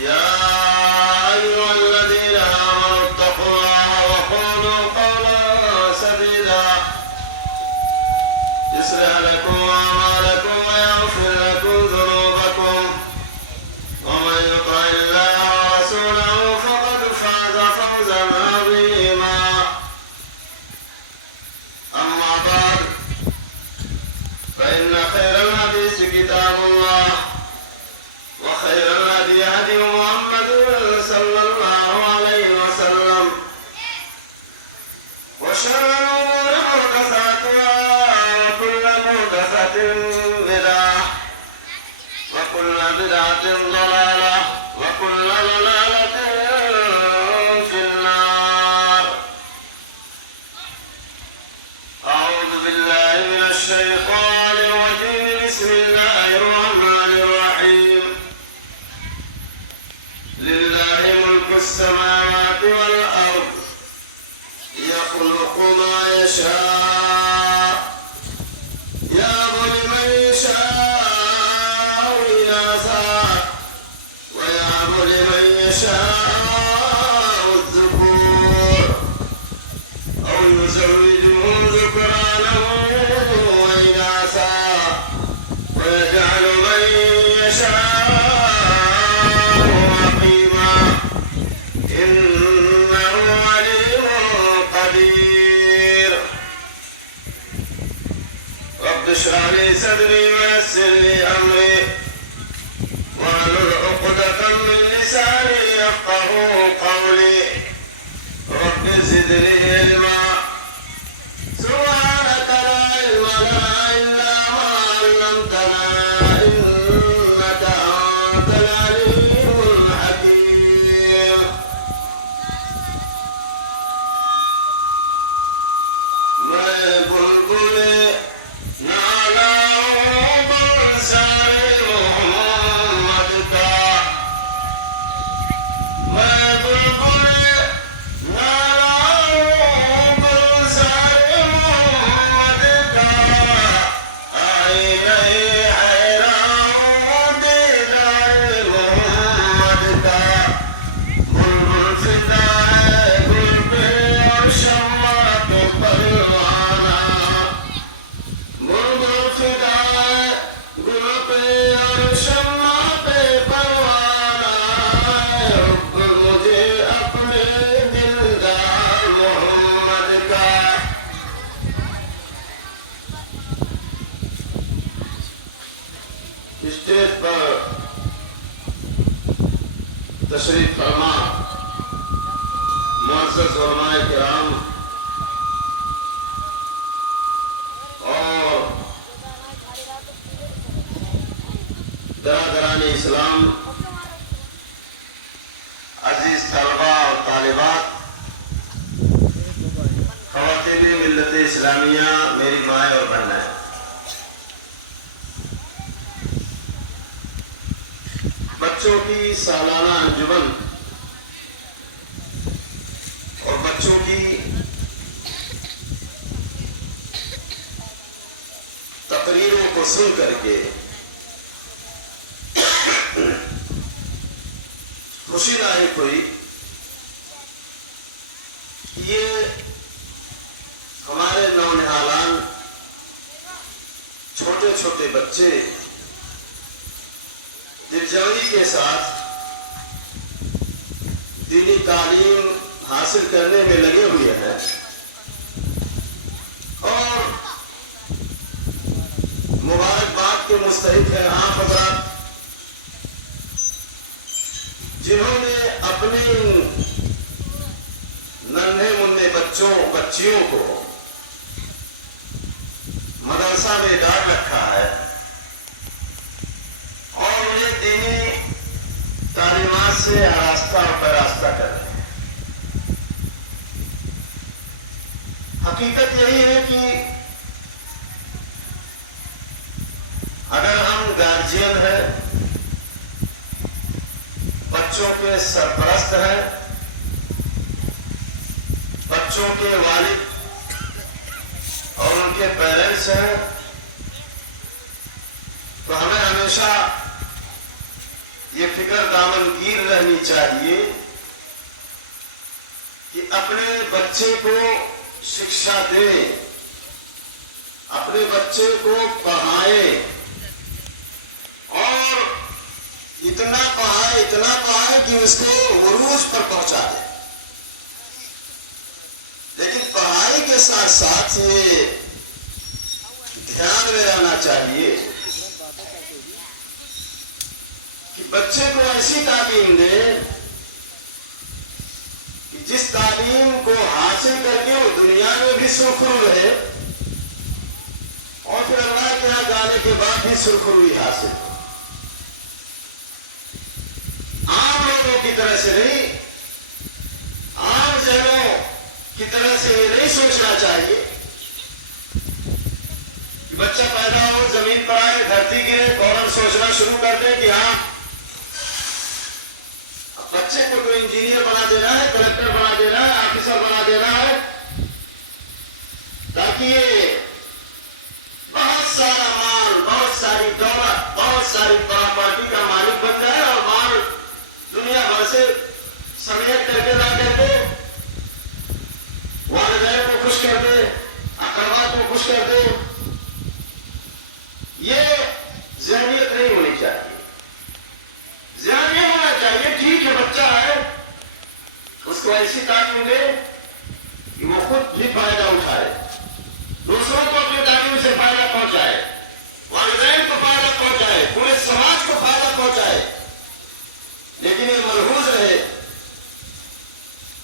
يا أيها الذين آمنوا اتقوا الله وقولوا قولا سديدا يصلح لكم أعمالكم ويغفر لكم ذنوبكم ومن يطع الله ورسوله فقد فاز فوزا عظيما. أما بعد فإن خير الحديث كتاب الله وخير الهدي هدي محمد صلى الله عليه وسلم وشر الأمور محدثاتها وكل محدثة بدعة وكل بدعة ضلالة وكل ضلالة في النار. أعوذ بالله من الشيطان الرجيم. بسم الله الرحمن الرحيم. لله ملك السماوات والأرض يخلق ما يشاء يهب لمن يشاء إناثا ويهب لمن يشاء الذكور أو يزوجهم ذكرانا وإناثا ويجعل من يشاء عقيما إنه عليم قدير. رب اشرح لي صدري ويسر لي أمري واحلل عقدة من لساني يفقهوا قولي. رب زدني علما سبحانك لا علم لنا إلا ما علمتنا إنك أنت العليم الحكيم. میں بلبل نالا بنسارے محمد کا. میں بلبل نالا بنسارے محمد کا. آئی نئی حیران دیدار محمد کا. بلبل فدا ہے گل پہ اور شمع پہ پروانہ. بلبل فدا ہے گل پہ اور شمع پہ پروانہ. حب مجھے اپنے دلدار محمد کا. اسٹیج پر تشریف فرما معزز علماء کرام اور برادران اسلام، عزیز طلباء اور طالبات، خواتین ملت اسلامیہ، میری مائیں اور بہنیں، بچوں کی سالانہ انجمن اور بچوں کی تقریروں کو سن کر کے خوشی لاحق ہوئی. یہ ہمارے نونہالان چھوٹے چھوٹے بچے دلجوئی کے ساتھ دینی تعلیم حاصل کرنے میں لگے ہوئے ہیں اور مبارکباد کے مستحق ہیں آپ حضرات، جنہوں نے اپنے ننھے منھے بچیوں کو مدرسہ میں ڈال رکھا ہے اور انہیں دینی تعلیمات سے آراستہ اور پیراستہ کر رہے ہیں. حقیقت یہی ہے کہ اگر ہم گارجین ہیں، بچوں کے سرپرست ہیں، بچوں کے والد اور ان کے پیرنٹس ہیں، تو ہمیں ہمیشہ یہ فکر دامنگیر رہنی چاہیے کہ اپنے بچے کو شکشا دیں، اپنے بچے کو پڑھائیں، اور اتنا پڑھائیں کہ اس کو عروج پر پہنچا دیں۔ لیکن پڑھائی کے ساتھ ساتھ یہ دھیان میں رہنا چاہیے کہ بچے کو ایسی تعلیم دے کہ جس تعلیم کو حاصل کر کے وہ دنیا میں بھی سرخرو رہے اور پھر اللہ کے یہاں جانے کے بعد بھی سرخروئی حاصل ہو۔ عام لوگوں کی طرح سے نہیں، عام ذہنوں کی طرح سے یہ نہیں سوچنا چاہیے کہ بچہ پیدا ہو، زمین پر آئے، دھرتی گرے، فوراً سوچنا شروع کر دے کہ ہاں بچے کو تو انجینئر بنا دینا ہے، کلکٹر بنا دینا ہے، آفیسر بنا دینا ہے، تاکہ یہ بہت سارا مال، بہت ساری دولت، بہت ساری پراپرٹی کا مالک بن جائے اور مال دنیا بھر سے سمیٹ کر کے لا کر کے والدین کو خوش کر دے، اقربا کو خوش کر دے۔ یہ ذہنیت نہیں ہونی چاہیے۔ ذہن یہ ہونا چاہیے ٹھیک ہے بچہ ہے، اس کو ایسی تعلیم دے کہ وہ خود بھی فائدہ اٹھائے، دوسروں کو اپنی تعلیم سے فائدہ پہنچائے، والدین کو فائدہ پہنچائے، پورے سماج کو فائدہ پہنچائے۔ لیکن یہ ملحوظ رہے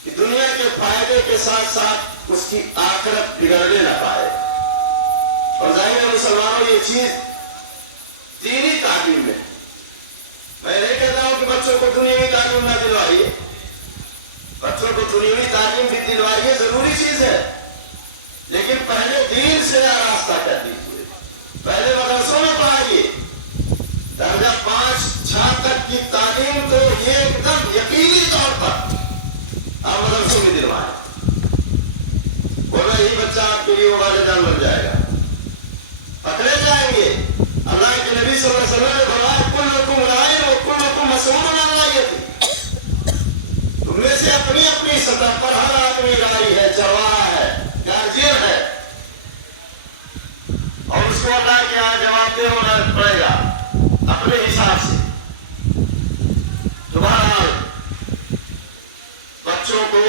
کہ دنیا کے فائدے کے ساتھ ساتھ اس کی آخرت بگڑنے نہ پائے۔ اور ظاہر ہے مسلمانوں یہ چیز دینی تعلیم میں، میں نہیں کہتا ہوں کہ بچوں کو دنیاوی تعلیم نہ دلوائیے، بچوں کو دنیاوی تعلیم بھی دلوائیے، ضروری چیز ہے، لیکن پہلے دین سے آراستہ کر دیجیے، پہلے مدرسوں میں پڑھائیے، درجہ 5-6 تک کی تعلیم تو یہ ایک دم یقینی طور پر آپ مدرسوں میں دلوائیں، ورنہ یہی بچہ آپ کے لیے وہ والدین بن جائے گا، پکڑے جائیں گے۔ اللہ کے نبی صلی اللہ علیہ وسلم نے فرمایا کلکم راعٍ وکلکم مسئول عن رعیتہ، تم میں سے اپنی اپنی سطح پر ہر آدمی راعی ہے، چرواہا ہے، گارجین ہے، اور اس کو اللہ کے یہاں جواب دہ ہونا پڑے گا اپنے حساب سے۔ تو بہرحال بچوں کو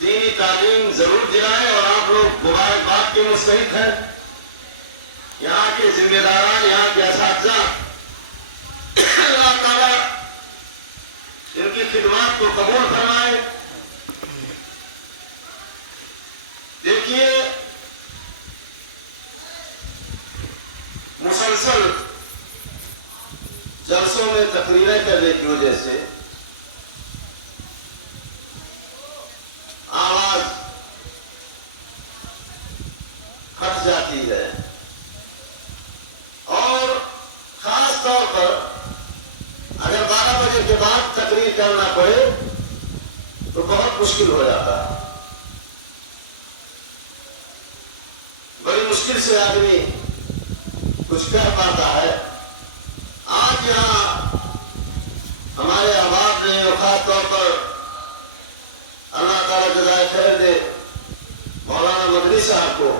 دینی تعلیم ضرور دلائیں، اور آپ لوگ مبارکباد کے مستحق ہیں، یہاں کے ذمہ داران، یہاں کے اساتذہ، اللہ تعالیٰ ان کی خدمات کو قبول فرمائے۔ دیکھیے مسلسل جلسوں میں تقریریں کرنے کی وجہ سے آواز کٹ جاتی ہے، اور خاص طور پر اگر 12 بجے کے بعد تقریر کرنا پڑے تو بہت مشکل ہو جاتا ہے، بڑی مشکل سے آدمی کچھ کہہ پاتا ہے۔ آج یہاں ہمارے احباب نے، اور خاص طور پر اللہ تعالیٰ جزائے خیر دے مولانا مدنی صاحب کو،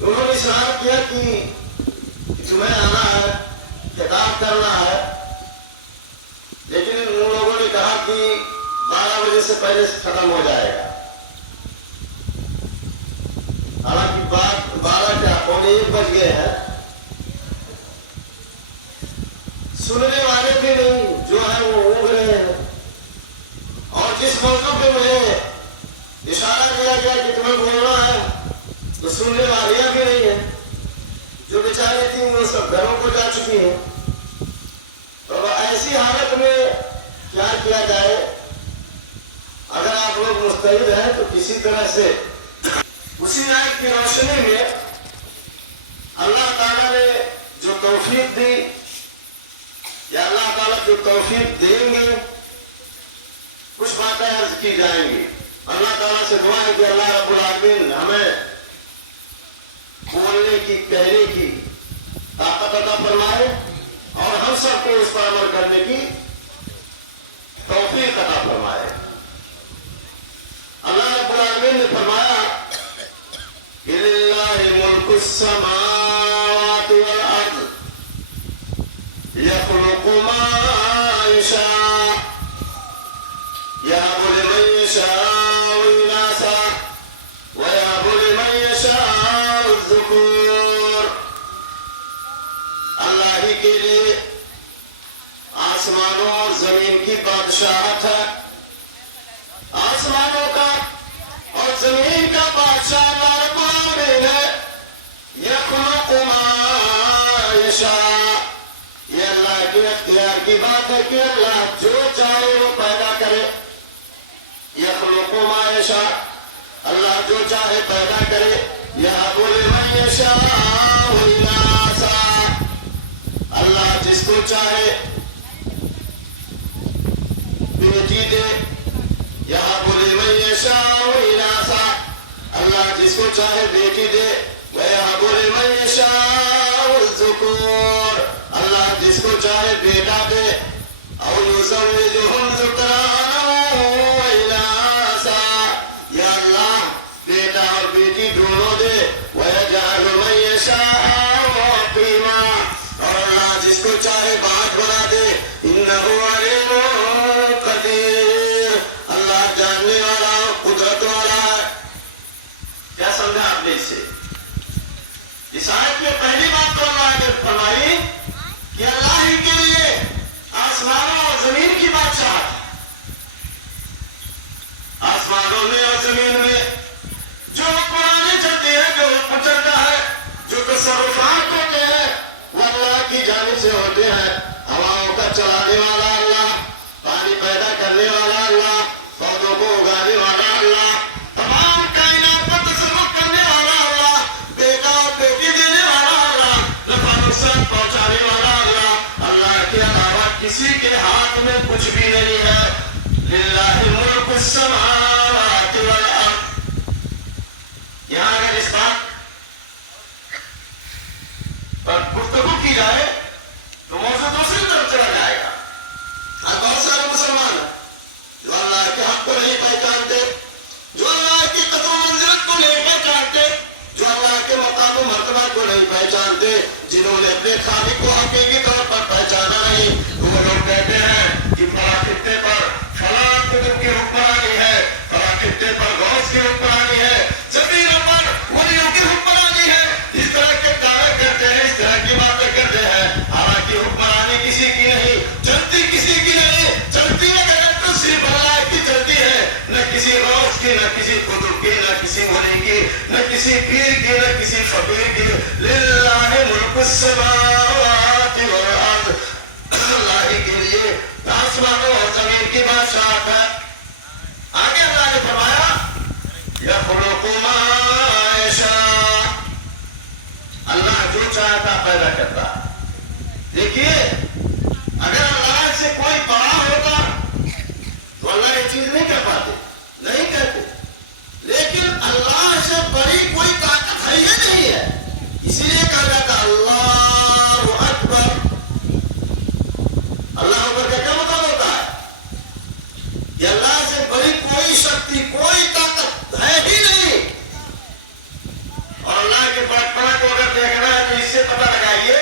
انہوں نے اصرار کیا کہ تمہیں آنا ہے، خطاب کرنا ہے، لیکن ان لوگوں نے کہا کہ 12 بجے سے پہلے ختم ہو جائے گا۔ حالانکہ 12 کیا 1:15 بج گئے ہیں، سننے والے بھی نہیں جو ہے وہ اونگ رہے ہیں، اور جس موضوع پہ مجھے اشارہ کیا گیا کہ تمہیں بولنا ہے تو سننے والیاں بھی نہیں ہیں، جو بیچاری تھیں وہ سب گھروں کو جا چکی ہیں۔ تو ایسی حالت میں کیا کیا جائے؟ اگر آپ لوگ مستعد ہیں تو کسی طرح سے اسی آیت کی روشنی میں اللہ تعالیٰ نے جو توفیق دی، یا اللہ تعالیٰ جو توفیق دیں گے، کچھ باتیں عرض کی جائیں گی۔ اللہ تعالیٰ سے دعا ہے کہ اللہ رب العالمین ہمیں بولنے کی، کہنے کی طاقت عطا فرمائے، اور ہم سب کو اس پر عمل کرنے کی توفیق عطا فرمائے۔ اللہ رب العالمین نے فرمایا لِلَّهِ مُلْكُ السَّمَاوَاتِ وَالْأَرْضِ يَخْلُقُ مَا يَشَاءُ يَهَبُ لِمَن يَشَاءُ إِنَاثًا وَيَهَبُ لِمَن يَشَاءُ الذُّكُورَ۔ اللہ ہی کے لیے آسمانوں اور زمین کی بادشاہت ہے۔ آسمانوں کا اور زمین کا بادشاہ اللہ رب العالمین ہے۔ یخلق ما یشاء، یہ اللہ کے اختیار کی بات ہے کہ اللہ جو چاہے وہ پیدا کرے۔ یخلق ما یشاء، اللہ جو چاہے پیدا کرے۔ یہب لمن یشاء اناسا، اللہ جس کو چاہے بیٹی دے۔ یہب لمن یشاء اناسا، اللہ جس کو چاہے بیٹی دے۔ وَيَهَبُ لِمَن يَشَاءُ الذُّكُورَ، اللہ جس کو چاہے بیٹا دے۔ أَوْ يُزَوِّجُهُمْ ذُكْرَانًا وَإِنَاثًا، یا اللہ بیٹا اور بیٹی دونوں دے۔ وَيَجْعَلُ مَن يَشَاءُ عَقِيمًا، اور اللہ جس کو چاہے بانٹ بنا دے۔ إِنَّهُ عَلِيمٌ قَدِيرٌ، اللہ جاننے والا اور قدرت والا ہے۔ کیا سمجھا آپ نے اس سے؟ اس آیت میں پہلی بات تو اللہ نے فرمائی کہ اللہ ہی کے لیے آسمانوں اور زمین کی بادشاہت ہے۔ آسمانوں میں اور زمین میں جو حکمرانی چلتی ہے، جو حکم چلتا ہے، جو تصرفات ہوتے ہیں، وہ اللہ کی جانب سے ہوتے ہیں۔ ہواؤں کا چلانے والا اللہ، پانی پیدا کرنے والا اللہ، پودوں کو اگانے والا اللہ، تمام کائنات پر تصرف کرنے والا اللہ، بیٹا اور بیٹی دینے والا اللہ، نفع نقصان پہنچانے والا اللہ۔ اللہ کے علاوہ کسی کے ہاتھ میں کچھ بھی نہیں ہے۔ للہ ملک السماوات والارض، یہاں اگر اس بات پر گفتگو کی جائے تو موضوع دوسری طرف چلا جائے گا۔ آج بہت سارے مسلمان ہیں جو اللہ کے حق کو نہیں پہچانتے، جو اللہ کی قدر و منزلت کو نہیں پہچانتے، جو اللہ کے مقام و مرتبہ کو نہیں پہچانتے، جنہوں نے اپنے خالق کو حقیقی طور پر پہچانا نہیں، وہ لوگ کہتے ہیں کہ فلاں خطے پر فلاں قطب کی حکمرانی ہے، فلاں خطے پر غوث کی حکمرانی ہے، زمینوں پر ولیوں کی حکمرانی ہے۔ اس طرح کے دعوے کرتے ہیں، اس طرح کی باتیں کرتے ہیں، حالانکہ حکمرانی کسی کی نہیں، چلتی کسی کی نہیں، چلتی اگر تو صرف اللہ کی چلتی ہے، نہ کسی غوث کی، نہ کسی قطب کی، نہ کسی ولی کی، نہ کسی پیر کی، نہ کسی فقیر کی۔ للہ ملک السماوات والارض، اللہ ہی کے لیے آسمانوں اور زمین کی بادشاہت ہے۔ آگے اللہ نے فرمایا یخلق ما یشاء، اللہ جو چاہتا پیدا کرتا۔ دیکھیے اگر اللہ سے کوئی بڑا ہوتا تو اللہ یہ چیز نہیں کر پاتے، نہیں کہتے، لیکن اللہ سے بڑی کوئی طاقت ہے ہی نہیں ہے، اسی لیے کہا جاتا اللہ اکبر۔ اللہ اکبر کا کیا مطلب ہوتا ہے کہ اللہ سے بڑی کوئی شکتی، کوئی طاقت ہے ہی نہیں۔ اور اللہ کے بڑپنا کو اگر دیکھنا ہے تو اس سے پتہ لگائیے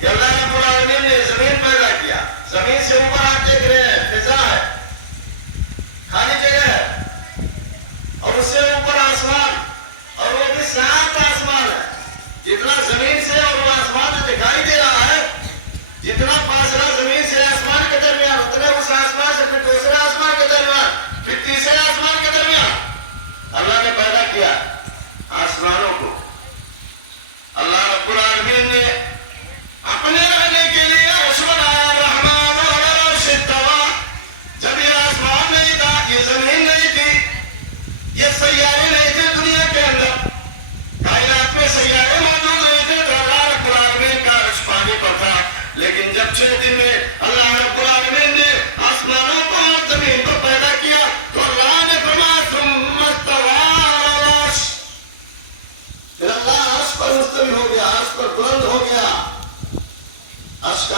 کہ اللہ رب العالمین نے زمین پیدا کیا، زمین سے اوپر آپ دیکھ رہے ہیں فضا ہے، خالی جگہ ہے، اور اس سے اوپر آسمان، اور وہ بھی صاف آسمان ہے۔ جتنا زمین سے اور وہ آسمان جو دکھائی دے رہا ہے، جتنا فاصلہ زمین سے آسمان کے درمیان، اتنے اس آسمان سے پھر دوسرے آسمان کے درمیان، پھر تیسرے آسمان کے درمیان اللہ نے پیدا کیا آسمانوں کو۔ اللہ رب العالمین نے اپنے رہنے کے لیے عرش بنایا، الرحمن علی العرش استویٰ۔ جب یہ آسمان نہیں تھا، یہ زمین نہیں تھی، یہ سیارے نہیں تھے دنیا کے اندر، کائنات میں سیارے موجود نہیں تھے، تو اللہ رب العالمین کا عرش پانی پر تھا۔ لیکن جب 6 دن میں اللہ رب العالمین نے آسمانوں کو اور زمین کو پیدا کیا تو اللہ نے فرمایا ثم استویٰ علی العرش، پھر اللہ عرش پر مستوی ہو گیا، عرش پر بلند ہو گیا۔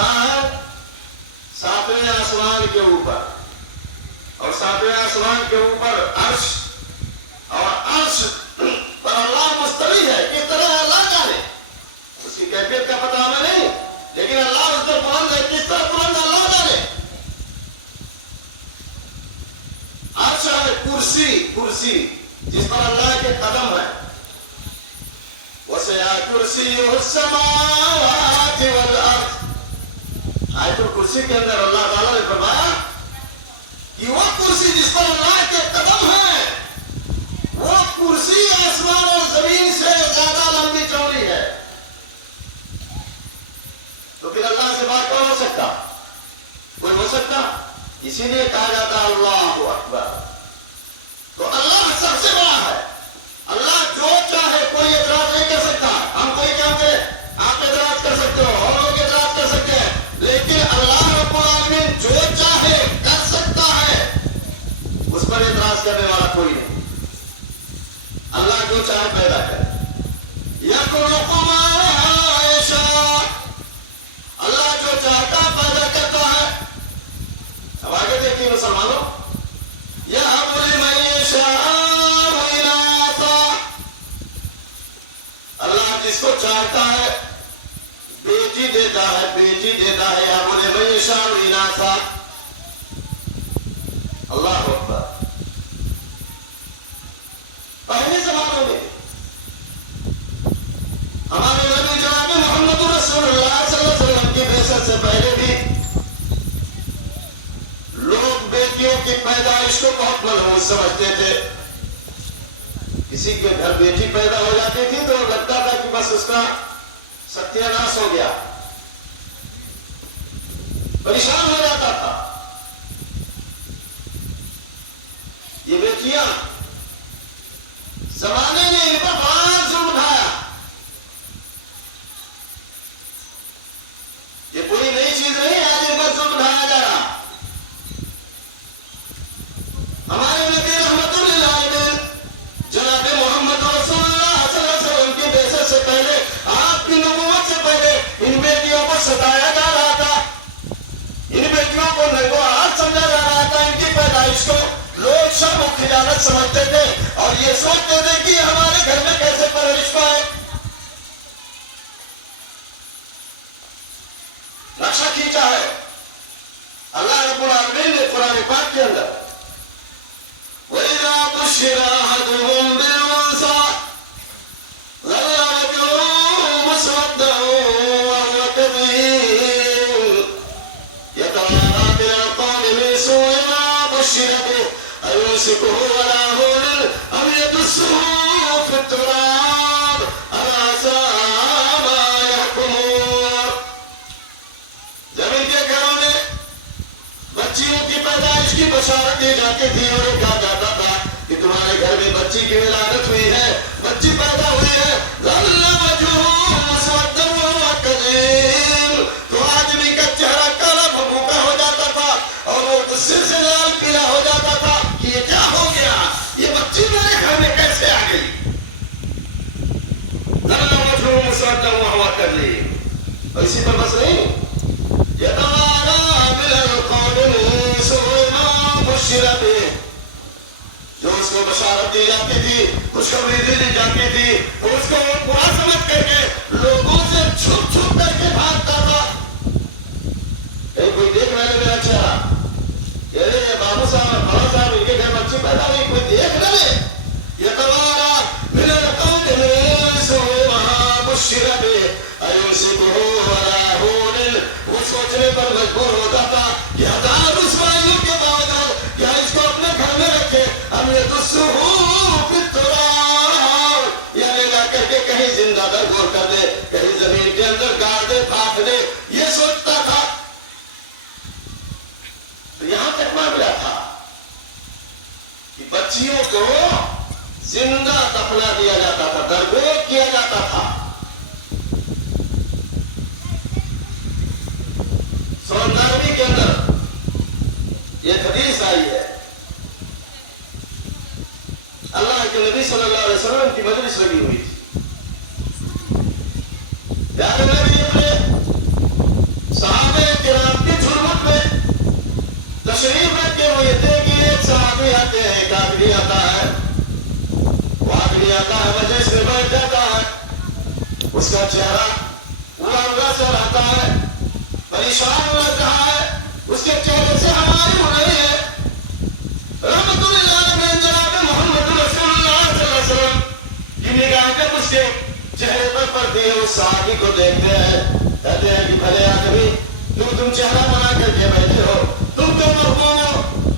کہاں ہے؟ 7ویں آسمان کے اوپر. اور 7ویں آسمان کے اوپر عرش, اور عرش پر اللہ مستوی ہے. کس طرح اللہ جانے, اس کی کیفیت کا پتہ ہمیں نہیں, لیکن اللہ اس پر بلند ہے. کس طرح بلند اللہ جانے. عرش ہے کرسی, کرسی جس پر اللہ کے قدم ہے. وسع کرسیہ السماوات والارض. آیت الکرسی کے اندر اللہ تعالیٰ نے فرمایا کہ وہ کرسی جس پر اللہ کے قدم ہے, وہ کرسی آسمان اور زمین سے زیادہ لمبی چوڑی ہے. تو پھر اللہ سے بات کون ہو سکتا؟ کوئی ہو سکتا؟ اسی لیے کہا جاتا ہے اللہ اکبر. تو اللہ سب سے بڑا ہے. اللہ جو چاہے کوئی اعتراض نہیں کر سکتا. ہم کوئی کام کرے, آپ اعتراض کر سکتے ہو, اور لوگ اعتراض کر سکتے ہیں, لیکن اللہ رب العالمین جو چاہے کر سکتا ہے, اس پر اعتراض کرنے والا کوئی نہیں. اللہ جو چاہے پیدا کرے. یخلق ما یشاء. اللہ جو چاہتا پیدا کرتا ہے. اب آگے دیکھیے مسلمانوں, یہب لمن یشاء اناثا. اللہ جس کو چاہتا ہے بیٹی دیتا ہے, بیٹی دیتا ہے. یہب لمن یشاء اناثا. اللہ اکبر. پہلے زمانوں میں ہمارے نبی جناب محمد رسول اللہ صلی اللہ علیہ وسلم کی بعثت سے پہلے بھی لوگ بیٹیوں کی پیدائش کو بہت منحوس سمجھتے تھے. کسی کے گھر بیٹی پیدا ہو جاتی تھی تو لگتا تھا کہ بس اس کا ستیہ ناش ہو گیا, پریشان ہو جاتا تھا. یہ بیٹیاں زمانے نے ان پر بڑا ظلم اٹھایا. یہ کوئی نئی چیز نہیں, آج ان پر ظلم اٹھایا جا رہا. ہمارے نبی رحمت للعالمین جناب محمد رسول اللہ صلی اللہ علیہ وسلم کی بعثت سے پہلے, آپ کی نبوت سے پہلے ان بیٹیوں کو ستایا جا رہا تھا. ان بیٹیوں کو نگوہار سمجھا جا رہا تھا. ان کی پیدائش کو لوگ شرم و خجالت سمجھتے تھے اور یہ سوچتے تھے کہ ہمارے گھر میں کیسے پرورش پائے. نقشہ کھینچا ہے اللہ رب العالمین نے قرآن پاک کے اندر. وَإِذَا بُشِّرَ أَحَدُهُم بِالْأُنثَىٰ ظَلَّ وَجْهُهُ مُسْوَدًّا وَهُوَ كَظِيمٌ يَتَوَارَىٰ مِنَ الْقَوْمِ مِن سُوءِ مَا بُشِّرَ بِهِ أَيُمْسِكُهُ عَلَىٰ هُونٍ أَمْ يَدُسُّهُ فِي التُّرَابِ أَلَا سَاءَ مَا يَحْكُمُونَ. زمین کے گھروں میں بچیوں کی پیدائش کی بشارت دی جاتی تھی اور کہا جاتا تھا کہ تمہارے گھر میں بچی کی ولادت ہوئی ہے, بچی پیدا ہوئی ہے. ظل وجهه مسودا وهو كظيم. تو آدمی کا چہرہ کالا بھبوکا ہو جاتا تھا اور وہ غصے سے لال پیلا ہو جاتا تھا کہ یہ کیا ہو گیا, یہ بچی میرے گھر میں کیسے آ گئی. ظل وجهه مسودا وهو كظيم. اور اسی پر بس نہیں, يتوارى من القوم من سوء ما بشر به. جو اس کو بشارت دی جاتی تھی, خوشخبری دی جاتی تھی, اس کو وہ برا سمجھ کر کے لوگوں سے چھپ چھپ کر کے بھاگتا تھا. کہیں کوئی دیکھ نہ لے میرا چہرہ, یہ بابو صاحب بڑا صاحب ان کے گھر بچی پیدا ہوئی, کوئی دیکھ نہ لے. يتوارى من القوم من سوء ما بشر به أيمسكه على هون. وہ سوچنے پر مجبور ہوتا تھا کہ ہزار رسوائیوں کے باوجود کیا اس کو اپنے گھر میں رکھے. ہم يدسه في التراب, یا لے جا کر کے کہیں زندہ درگور کر دے, کہیں زمین کے اندر گاڑ دے, پھاٹ دے, یہ سوچتا تھا. تو یہاں تک معاملہ تھا کہ بچیوں کو زندہ دفنا دیا جاتا تھا, درگور کیا جاتا تھا. سوندروی کے اندر ایک حدیث آئی ہے, اللہ کے نبی صلی اللہ علیہ وسلم کی مجلس لگی ہوئی تھی. پیارے نبی اپنے صحابہ آدمی آتے ہیں, ایک آدمی آتا ہے, وہ آدمی آتا ہے مجلس میں بیٹھ جاتا ہے, اس کا چہرہ پورا ہوا سا رہتا ہے, پریشان رہتا ہے, اس کے چہرے سے ہماری ہو رہی ہے. رحمت للعالمین جناب محمد رسول اللہ صلی اللہ علیہ وسلم کی نگاہ جب اس کے چہرے پر پڑتی ہے, اس صحابی کو دیکھتے ہیں, کہتے ہیں کہ بھلے آدمی تم چہرہ بنا کر کے بیٹھے ہو, تم تو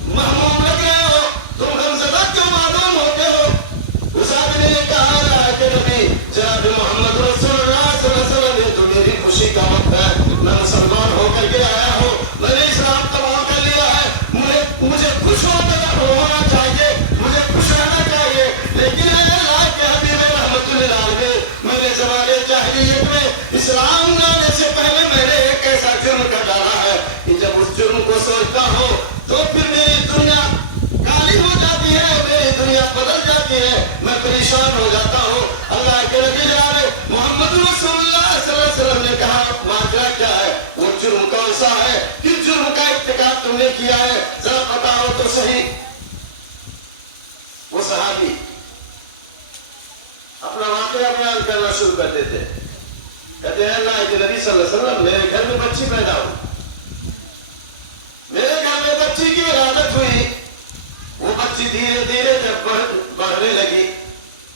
محموم لگ رہے ہو, تم غمزدہ کیوں معلوم ہوتے ہو. اس آدمی نے کہا کہ نبی جناب محمد رسول اللہ صلی اللہ علیہ وسلم, یہ تو میری خوشی کا وقت ہے, میں مسلمان ہو کر کے آیا ہوں, میں نے اسلام قبول کر لیا ہے, مجھے خوش ہونا چاہیے, مجھے خوش رہنا چاہیے. لیکن اللہ کے حبیب رحمت للعالمین, میں نے زمانے جاہلیت میں اسلام لانے سے پہلے میں نے ایک ایسا جرم کر ڈالا ہے کہ جب اس جرم کو سوچتا ہوں تو پھر میری دنیا کالی ہو جاتی ہے, میری دنیا بدل جاتی ہے, میں پریشان ہو جاتا ہوں. اللہ کے نبی جناب محمد رسول اللہ صلی اللہ علیہ وسلم نے کہا ماجرا کیا ہے, وہ جرم کون سا ہے, کس جرم کا ارتکاب تم نے کیا ہے, ذرا بتاؤ تو صحیح. وہ صحابی اپنا واقعہ بیان کرنا شروع کر دیتے, کہتے ہیں اللہ کے نبی صلی اللہ علیہ وسلم میرے گھر میں بچی پیدا ہوئی, میرے گھر میں بچی کی ولادت ہوئی, وہ بچی دھیرے دھیرے جب بڑھنے لگی,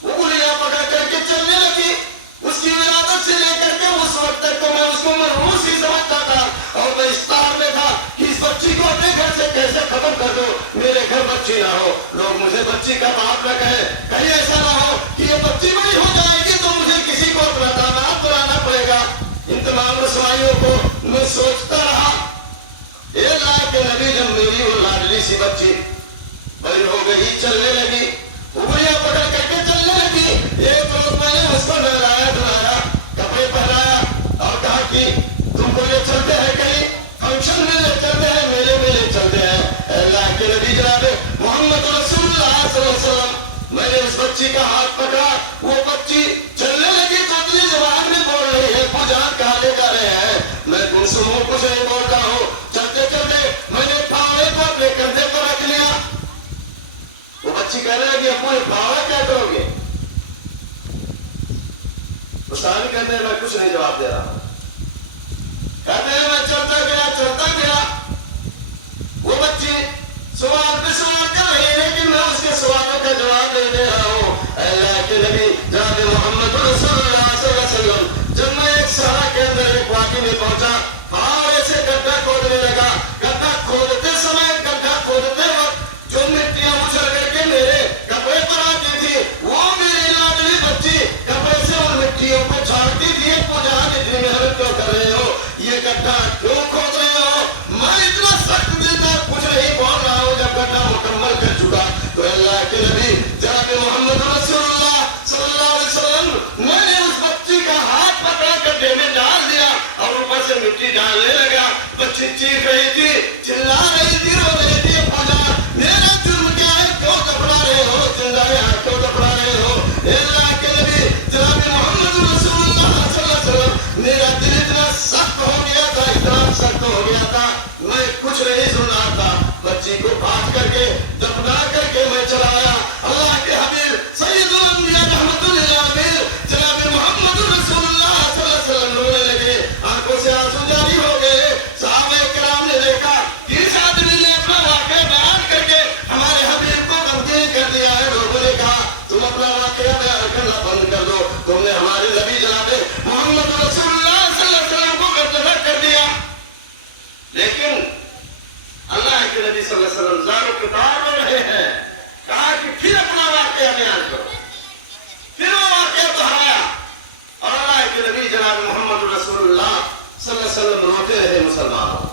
وہ انگلیاں پکڑ کر کے چلنے لگی. اس کی ولادت سے لے کر کے اس وقت تک تو میں اس کو مرحوس ہی سمجھتا تھا, اور میں اس تار میں تھا کہ اس بچی کو اپنے گھر سے کیسے ختم کر دو, میرے گھر بچی نہ ہو, لوگ مجھے بچی کا باپ نہ کہیں, کہیں ایسا نہ ہو کہ یہ بچی بڑی ہو جائے گی تو مجھے کسی کو اپنا داماد بنانا پڑے گا. ان تمام رسوائیوں کو میں سوچتا رہا. اللہ کے نبی جب میری وہ لاڈلی سی بچی بڑی ہو گئی, چلنے لگی, انگلیاں پکڑ کر کے چلنے لگی, ایک روز میں نے اس کو نہلایا دھلایا, کپڑے پہنایا اور کہا کہ تم کو لے چلتے ہیں کہیں فنکشن میں, لے چلتے ہیں میلے میں, لے چلتے ہیں. اللہ کے نبی جناب محمد رسول اللہ صلی اللہ علیہ وسلم, میں نے اس بچی کا ہاتھ پکڑا, وہ بچی چلنے لگی تو اپنی زبان میں بول رہی ہے, پوجان کہاں لے جا رہے ہیں, میں گمسموں کچھ نہیں بولتا ہوں. چلتے چلتے میں نے پھاوڑے کو اپنے کندھے پر رکھ لیا. وہ بچی کہنے لگی ابو یہ پھاوڑا کیا کرو گے. استاد کہتے ہیں میں کچھ نہیں جواب دے رہا. کہتے ہیں میں چلتا گیا, وہ بچی سوال پہ سوال کر رہی ہے لیکن میں اس کے سوالوں کا جواب نہیں دے رہا ہوں. اللہ کے نبی جناب محمد رسول اللہ صلی اللہ علیہ وسلم, جب میں ایک صحرا کے اندر ایک وادی میں پہنچا, پہاڑے سے گڈھا کھودنے لگا. گڈھا کھودتے سمے, گڈھا کھودتے وقت جو مٹیاں اچھل کر کے میرے کپڑے پر آتی تھی, وہ میری لاڈلی بچی کپڑے سے ان مٹیوں کو چھاڑتی تھی. پوجان اتنی محنت کیوں کر رہے ہو, یہ گڈھا کیوں کھود رہے ہو. میں اتنا سخت دل سے کچھ نہیں بول رہا ہوں. جب گڈھا مکمل کر چکا تو اللہ کے نبی جناب محمد رسول اللہ صلی اللہ علیہ وسلم, میں نے اس بچی کا ہاتھ پکڑا کر دے میں ڈال دیا اور اوپر سے مٹی ڈالنے لگا. بچی چیخ رہی تھی, چلا رہی تھی, رو رہی تھی, پوجا میرا جرم کیا ہے, کیوں دفنا رہے ہو, زندہ یہاں کیوں دفنا رہے ہو. اللہ کے نبی جناب محمد رسول اللہ صلی اللہ علیہ وسلم, میرا دل اتنا سخت ہو گیا تھا, اتنا سخت ہو گیا تھا, میں کچھ نہیں سن رہا تھا. بچی کو پھاٹ کر کے دفنا کر کے میں چلا آیا. اللہ کے حبیب سید الانبیاء رحمت للعالمین جناب محمد رسول اللہ صلی اللہ علیہ وسلم رونے لگے, آنکھوں سے آنسو جاری ہو گئے. صحابہ کرام نے دیکھا کہ اس آدمی نے اپنا واقعہ بیان کر کے ہمارے حبیب کو غمگین کر دیا ہے. لوگوں نے کہا تم اپنا واقعہ بیان کرنا بند کر دو, تم نے ہمارے نبی جناب محمد رسول اللہ صلی اللہ علیہ وسلم کو غمگین کر دیا. لیکن اللہ کے نبی صلی اللہ علیہ وسلم زارو کتاب میں رہے ہیں, کہا کہ پھر اپنا واقعہ بیان کرو. پھر وہ واقعہ دہرایا اور اللہ کے نبی جناب محمد رسول اللہ صلی اللہ علیہ وسلم روتے رہے. مسلمانوں,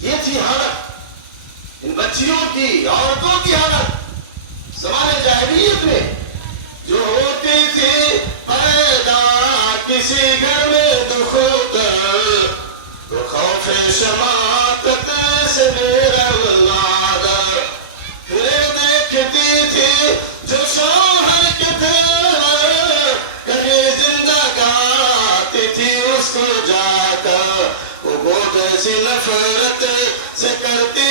یہ تھی حالت ان بچیوں کی, عورتوں کی حالت زمانے جاہلیت میں جو ہوتی تھی پیدا کسی گھر میں دکھ تو خوف شماتت سے میرا نادر دیکھتی تھی جو شوہر کے تھے, کبھی زندہ گاتی تھی اس کو جا کر, وہ بہت ایسی نفرت سے کرتی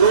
2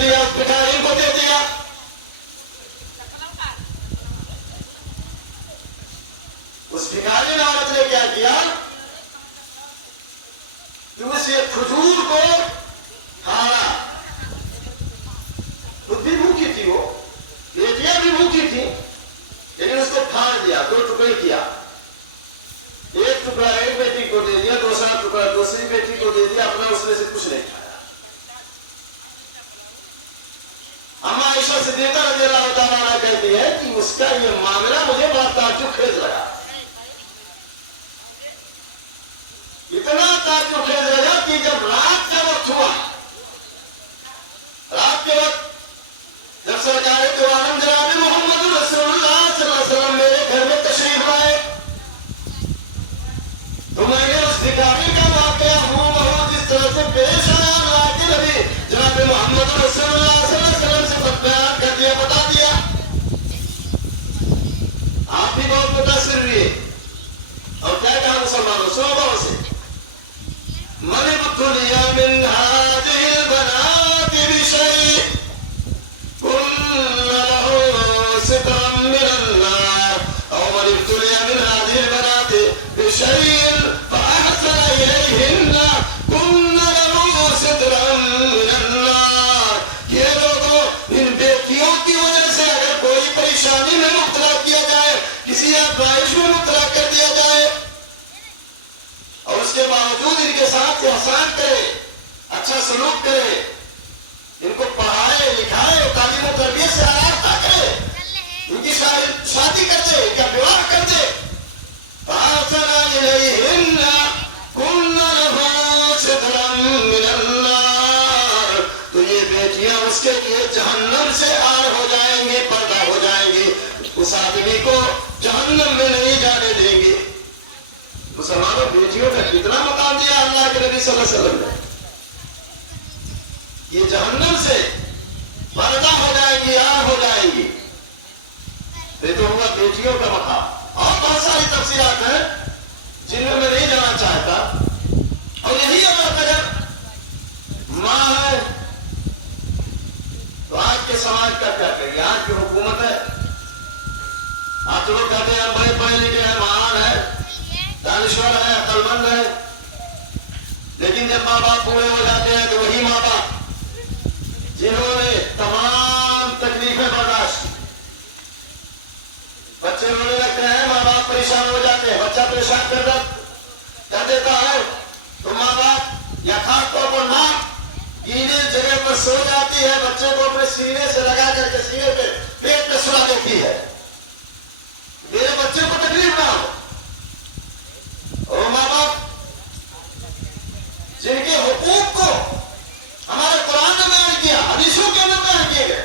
دیا, اس بھکاری کو دے دیا. اس بھکاری نے عورت نے کیا کیا کہ اس یہ کھجور کو کھانا. خود بھی بھوکی تھی, وہ بیٹیاں بھی بھوکی تھی, لیکن اس کو پھاڑ دیا, 2 ٹکڑے کیا. ایک ٹکڑا ایک بیٹی کو دے دیا, دوسرا ٹکڑا دوسری بیٹی کو دے دیا, اپنا اس میں سے کچھ نہیں کھایا. اما عائشہ صدیقہ رضی اللہ تعالیٰ عنہا کہتی ہے کہ اس کا یہ معاملہ مجھے بڑا تعجب خیز لگا. اتنا تعجب خیز لگا کہ جب رات کا وقت ہوا, رات کے وقت جب سرکار دو عالم جناب محمد رسول اللہ صلی اللہ علیہ وسلم میرے گھر میں تشریف لائے, تو میں نے اس بھکاری کا واقعہ جس طرح سے پیش آیا اللہ کے نبی جناب محمد رسول اللہ صلی اللہ علیہ وسلم سے بیان کر دیا, بتا دیا. آپ بھی بہت متاثر ہوئے اور کیا کہا مسلمانوں, سنو غور سے. من ابتلي من هذه البنات بشيء كن له سترا من النار, او من ابتلي من هذه البنات بشيء فأحسن إليهن كن له سترا من النار. یہ لوگوں ان بیٹیوں کی وجہ سے اگر کوئی پریشانی میں مبتلا کیا جائے, کسی آزمائش میں مبتلا کر دیا جائے, اور اس کے باوجود ان کے ساتھ احسان کرے, اچھا سلوک کرے, ان کو پڑھائے لکھائے, تعلیم و تربیت سے آراستہ کرے, ان کی شادی کر دے, ان کا بیواہ کر دے, فَأَحْسَنَ إِلَيْهِنَّ كُنَّ لَهُ سِتْرًا مِّنَ النَّارِ, تو یہ بیٹیاں اس کے لیے جہنم سے آر ہو جائیں گی, پردہ ہو جائیں گی, اس آدمی کو جہنم میں نہیں جانے دیں گے. مسلمانوں, بیٹیوں کا کتنا مقام دیا اللہ کے نبی صلی اللہ علیہ وسلم نے. یہ جہنم سے پردہ ہو جائیں گی, آر ہو جائیں گی. یہ تو ہوا بیٹیوں کا مقام. اور بہت ساری تفصیلات ہیں جن میں نہیں جانا چاہتا. اور یہی اگر ماں ہے تو آج کے سماج کا کیا کریے. آج کی حکومت ہے, آپ جو لوگ کہتے ہیں بڑے پڑھے لکھے ہیں, مہان ہے, دانشور ہے, عقل مند ہے, لیکن جب ماں باپ پورے ہو جاتے ہیں تو وہی ماں باپ جنہوں نے تمام تکلیفیں برداشت کی, بچے رونے لگتے ہیں, ماں باپ پریشان ہو جاتے ہیں, بچہ پریشان کر دیتا ہے تو ماں باپ یا خاص طور پر ماں گیلی جگہ پر سو جاتی ہے, بچے کو اپنے سینے سے لگا کر کے سینے پہ پیٹ پہ سلا دیتی ہے, میرے بچے کو تکلیف نہ ہو. اور ماں باپ جن کے حقوق کو ہمارے قرآن نے بیان کیا, حدیثوں کے اندر بیان کیے گئے,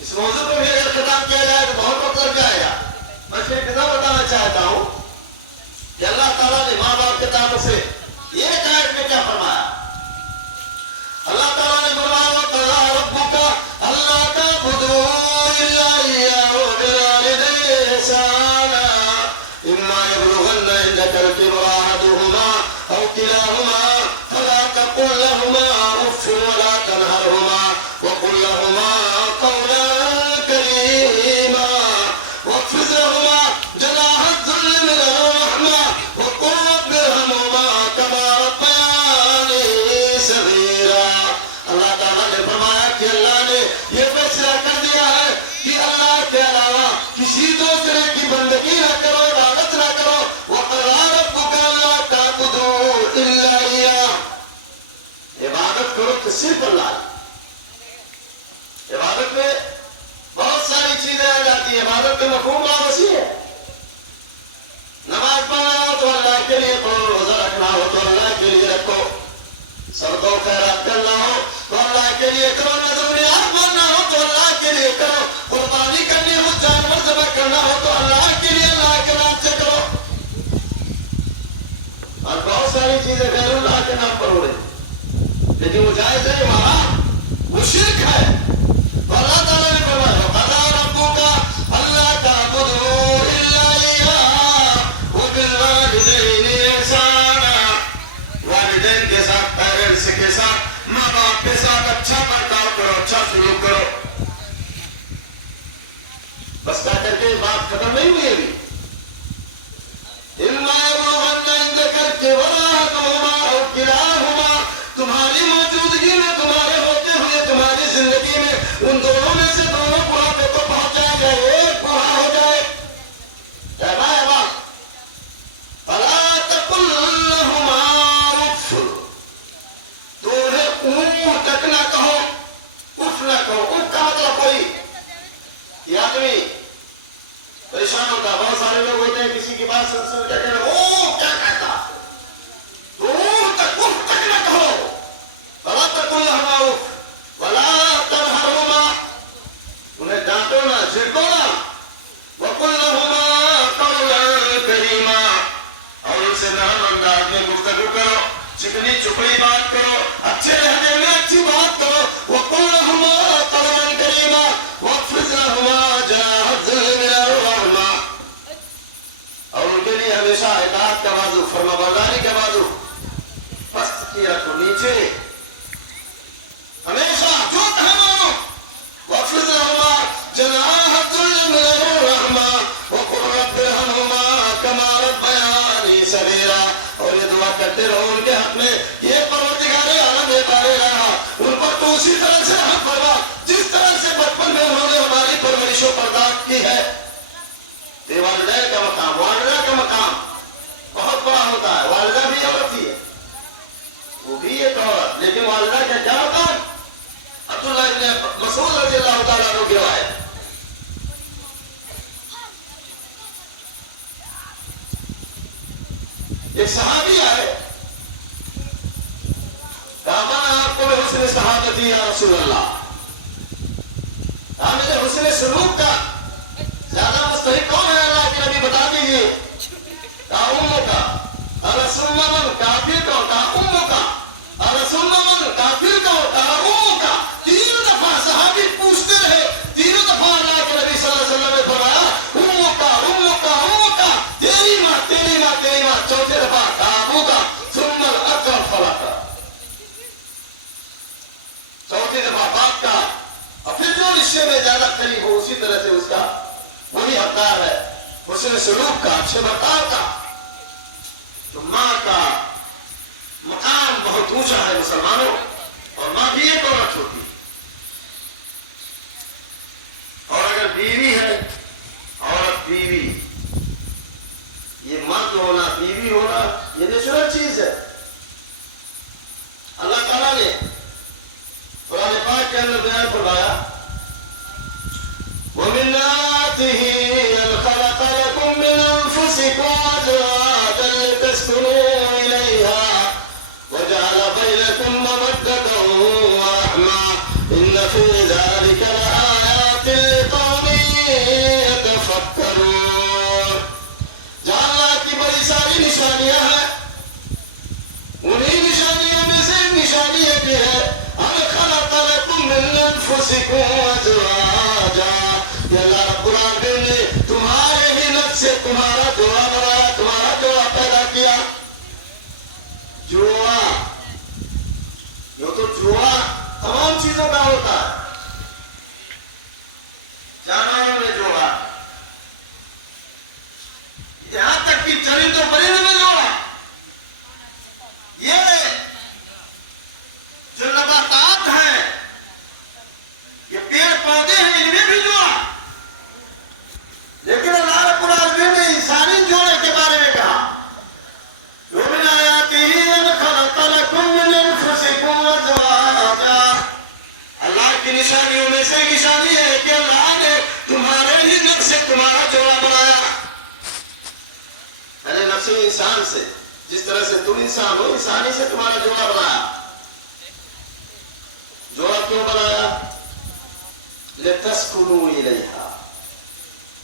اس موضوع پہ بھی اگر خطاب کیا جائے تو بہت وقت لگ جائے گا. میں پھر اتنا بتانا چاہتا ہوں کہ اللہ تعالیٰ نے ماں باپ کے تعلق سے ایک آیت میں کیا فرمایا. اللہ تعالیٰ نے فرمایا وَقَضَىٰ رَبُّكَ أَلَّا تَعْبُدُوا إِلَّا إِيَّاهُ وَبِالْوَالِدَيْنِ إِحْسَانًا إِمَّا يَبْلُغَنَّ عِندَكَ الْكِبَرَ أَحَدُهُمَا أَوْ كِلَاهُمَا فَلَا تَقُل لَّهُمَا أُفٍّ وَلَا تَنْهَرْهُمَا وَقُل لَّهُمَا قَوْلًا كَرِيمًا وَاخْفِضْ لَهُمَا جَنَاحَ الذُّلِّ مِنَ الرَّحْمَةِ وَقُل رَّبِّ ارْحَمْهُمَا كَمَا رَبَّيَانِي صَغِيرًا. اللہ تعالیٰ نے فرمایا کہ اللہ نے یہ فیصلہ کر دیا ہے کہ اللہ کے علاوہ کسی دوسرے کی بندگی نہ کرو, عبادت نہ کرو. وَقَضَىٰ رَبُّكَ أَلَّا تَعْبُدُوا إِلَّا إِيَّاهُ, عبادت کرو تو صرف اللہ. عبادت میں بہت ساری چیزیں آ جاتی ہیں, عبادت کا مفہوم بہت وسیع ہے. نماز پڑھنا ہو تو اللہ کے لیے پڑھو, روزہ رکھنا ہو تو اللہ کے لیے رکھو, صدقہ و خیرات کرنا ہو تو اللہ کے لیے کرو, نذر نیاز ماننا ہو تو اللہ کے لیے کرو, قربانی کرنی ہو, جانور ذبح کرنا ہو تو اللہ کے لیے اللہ کے نام سے کرو. اور بہت ساری چیزیں غیر اللہ کے نام پر ہو رہی, لیکن وہ جائز ہے وہاں, وہ شرک ہے. تو اللہ تعالیٰ نے فرمایا وَقَضَىٰ رَبُّكَ أَلَّا تَعْبُدُوا إِلَّا إِيَّاهُ وَبِالْوَالِدَيْنِ إِحْسَانًا, والدین کے ساتھ, پیرنٹس کے ساتھ, ماں باپ کے ساتھ اچھا برتاؤ انداز میں گفتگو کرو، چکنی چپڑی بات کرو، اچھے لہجے میں اچھی بات کرو. وَقُلْ لَهُمَا قَوْلًا كَرِيمًا وَاخْفِضْ لَهُمَا جَنَاحَ الذُّلِّ مِنَ الرَّحْمَةِ. اور ان کے لیے ہمیشہ اطاعت کا بازو، فرمانبرداری کا بازو پست کیا تو نیچے، ہمیشہ جو کہے مانو. وَاخْفِضْ لَهُمَا جَنَاحَ الذُّلِّ مِنَ الرَّحْمَةِ وَقُلْ رَبِّ ارْحَمْهُمَا كَمَا رَبَّيَانِي صَغِيرًا. اور یہ دعا کرتے رہو ان کے حق میں، یہ پروردگار عالم بارے رہا ان پر تو اسی طرح سے رحم فرما جس طرح سے بچپن میں انہوں نے ہماری پرورش و برداشت کی ہے. والدین کا مقام، والدہ کا مقام بہت بڑا ہوتا ہے. والدہ بھی عورت ہی ہے، وہ بھی ایک عورت، لیکن والدہ کا کیا مقام؟ عبداللہ ابن مسعود رضی اللہ تعالیٰ عنہ کی روایت. ایک صحابی آئے، کہا میں آپ کو حسن صحابتی یا رسول اللہ، مجھے حسن سلوک کا زیادہ مستحق کون ہے اللہ کے نبی بتا دیجیے. کہا امو کا. ارسم من کافر کا. کہا امو کا. ارسم من کافر کا. کہا امو کا. 3 دفعہ صحابی پوچھتے رہے، 3 دفعہ اللہ کے نبی صلی اللہ علیہ وسلم نے فرمایا امو کا امو کا امو کا، تیری ماں تیری ماں تیری ماں. 4تھی دفعہ کہا ابو کا. ثم الاقرب فالاقرب. 4تھی دفعہ باپ کا. اور پھر جو رشتے میں زیادہ قریب ہو اسی طرح سے اس کا وہی حقدار ہے حسن سلوک کا، اچھے برتاؤ کا. تو ماں کا مقام بہت اونچا ہے مسلمانوں، اور ماں بھی ایک عورت ہوتی ہے. اور اگر بیوی ہے، عورت بیوی، یہ مرد ہونا بیوی ہونا یہ نیچرل چیز ہے. اللہ تعالیٰ نے قرآن پاک کے اندر بیان فرمایا وَمِنْ آيَاتِهِ أَنْ خَلَقَ لَكُم مِّنْ أَنفُسِكُمْ أَزْوَاجًا لِتَسْكُنُوا إِلَيْهَا وَجَعَلَ بَيْنَكُم مَّوَدَّةً وَرَحْمَةً إِنَّ فِي ذَلِكَ لَآيَاتٍ لِقَوْمٍ يَتَفَكَّرُونَ. جہاں اللہ کی بڑی ساری نشانیاں ہیں، انہی نشانیوں میں سے ایک نشانی یہ بھی ہے أَنْ خَلَقَ لَكُم مِّنْ أَنفُسِكُمْ أَزْوَاجًا. اللہ رب العالمین نے تمہارے ہی نفس سے تمہارا جوڑا بنایا، تمہارا جوڑا پیدا کیا. جوڑا، یہ تو جوڑا تمام چیزوں کا ہوتا ہے. جانوروں میں جوڑا، یہاں تک کہ چرندوں پرندوں میں جوڑا. یہ جو نباتات ہیں، یہ پیڑ پودے ہیں، ان میں بھی جوڑا. لیکن اللہ رب العالمین نے انسانی جوڑے کے بارے میں کہا وَمِنْ آيَاتِهِ أَنْ خَلَقَ لَكُم مِّنْ أَنفُسِكُمْ أَزْوَاجًا. اللہ کی نشانیوں میں سے نشانی ہے کہ اللہ نے تمہارے ہی نفس سے تمہارا جوڑا بنایا. میں نے نفس انسان سے، جس طرح سے تم انسان ہو، انسانی سے تمہارا جوڑا بنایا. جوڑا کیوں بنایا؟ لِتَسْكُنُوا إِلَيْهَا،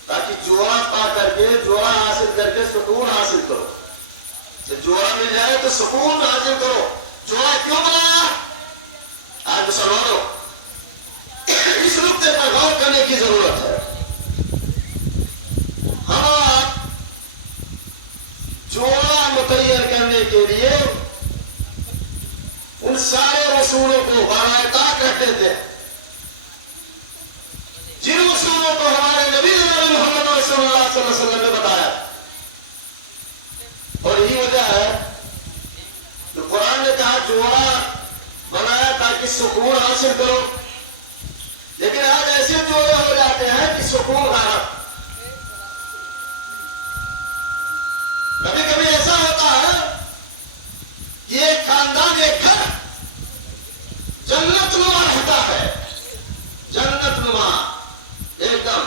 تاکہ جوڑا پا کر کے، جوڑا حاصل کر کے سکون حاصل کرو. جب جوڑا مل جائے تو سکون حاصل کرو. جوڑا کیوں بنایا؟ آج مسلمانوں اس نقطے پر غور کرنے کی ضرورت ہے. ہم جوڑا متعین کرنے کے لیے ان سارے رسولوں کو بالا طاق رکھتے تھے، جن رسولوں کو ہمارے نبی محمد رسول اللہ صلی اللہ علیہ وسلم نے بتایا. اور یہی وجہ ہے کہ قرآن نے کہا جوڑا بنایا تاکہ سکون حاصل کرو. لیکن آج ایسے جوڑے ہو جاتے ہیں کہ سکون غائب. کبھی کبھی ایسا ہوتا ہے کہ ایک خاندان، ایک گھر جنت نما رہتا ہے، جنت نما ایک دم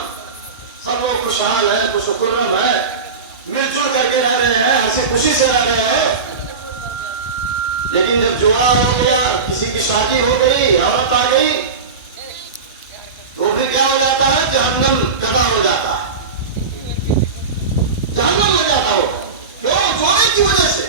سب لوگ خوشحال ہیں، خوش و خرم ہے، مل جل کر کے رہ رہے ہیں، ہنسی خوشی سے رہ رہے ہیں. لیکن جب جوڑا ہو گیا، کسی کی شادی ہو گئی، عورت آ گئی، تو پھر کیا ہو جاتا ہے؟ جہنم گدا ہو جاتا ہے، جہنم ہو جاتا ہو. کیوں؟ جوڑے کی وجہ سے.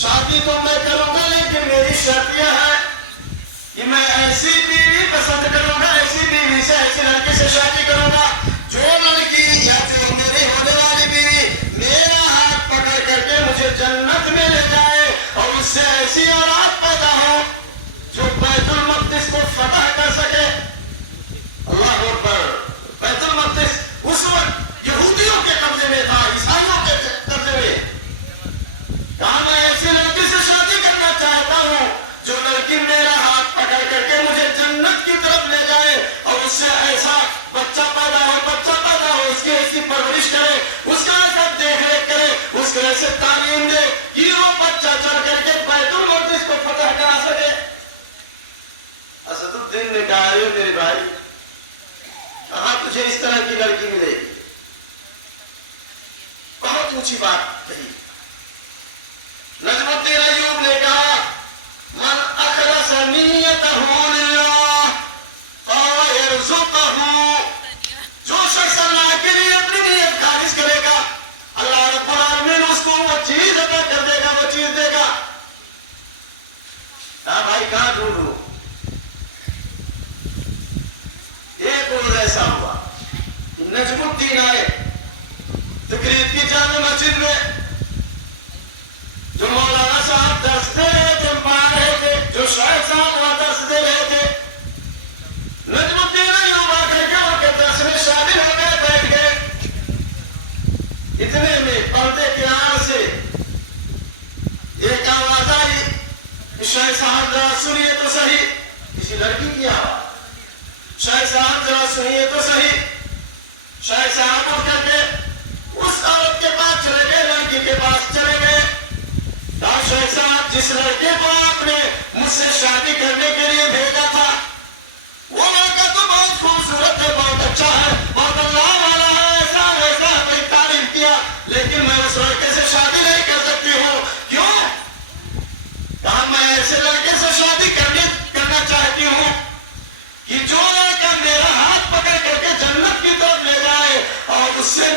شادی تو میں کروں گا لیکن میری شرط یہ ہے کہ میں ایسی بیوی پسند کروں گا, ایسی بیوی سے, ایسی لڑکی سے شادی کروں گا جو لڑکی یا جو میری ہونے والی بیوی میرا ہاتھ پکڑ کر کے مجھے جنت میں لے جائے اور اس سے ایسی اولاد پیدا ہو جو بیت المقدس کو فتح کر سکے. اللہ اکبر. بیت المقدس اس وقت یہودیوں کے قبضے میں تھا, عیسائیوں کے قبضے میں. کہا میں ایسی لڑکی سے شادی کرنا چاہتا ہوں جو لڑکی میرا ہاتھ پکڑ کر کے مجھے جنت کی طرف لے جائے اور اس سے ایسا بچہ پیدا ہو, اس کی ایسی پرورش کرے, اس کا ایسا دیکھ ریکھ کرے, اس کو ایسے تعلیم دے کہ وہ بچہ چل کر کے بیت المقدس کو فتح کرا سکے. اسد الدین نے کہا اے میرے بھائی, کہاں تجھے اس طرح کی لڑکی ملے گی؟ بہت اونچی بات کہی. نجم الدین ایوب نے کہا من اخلص نیتہ للہ فیرزقہ, جو شخص اللہ کے لیے اپنی نیت خالص کرے گا اللہ رب العالمین اس کو وہ چیز عطا کر دے گا, وہ چیز دے گا. کہا بھائی کہاں ڈھونڈوں؟ ایک روز ایسا ہوا نجم الدین آئے تقریر کی جامع مسجد میں, جو مولانا صاحب درس دے رہے تھے, پڑھا رہے تھے, جو شاعر صاحب وہاں درس دے رہے تھے. نجم الدین ایوب آ کر کے ان کے درس میں شامل ہو گئے, بیٹھ گئے. اتنے میں پردے کے آڑ سے ایک آواز آئی, شاعر صاحب ذرا سنیے تو صحیح. کسی لڑکی کی آواز. شاعر صاحب ذرا سنیے تو صحیح. شاعر صاحب اٹھ کر کے اس عورت کے پاس چلے گئے, لڑکی کے پاس چلے گئے. شاعر صاحب جس لڑکے کو آپ نے مجھ سے شادی کرنے کے لیے بھیجا تھا وہ لڑکا تو بہت خوبصورت ہے, بہت اچھا ہے, بہت اللہ والا ہے, ایسا ویسا بڑی تعریف کیا, لیکن میں اس لڑکے سے شادی نہیں کر سکتی ہوں. کیوں؟ کہا میں ایسے لڑکے سے شادی کرنا چاہتی ہوں کہ جو لڑکا میرا ہاتھ پکڑ کر کے جنت کی طرف لے جائے اور اس سے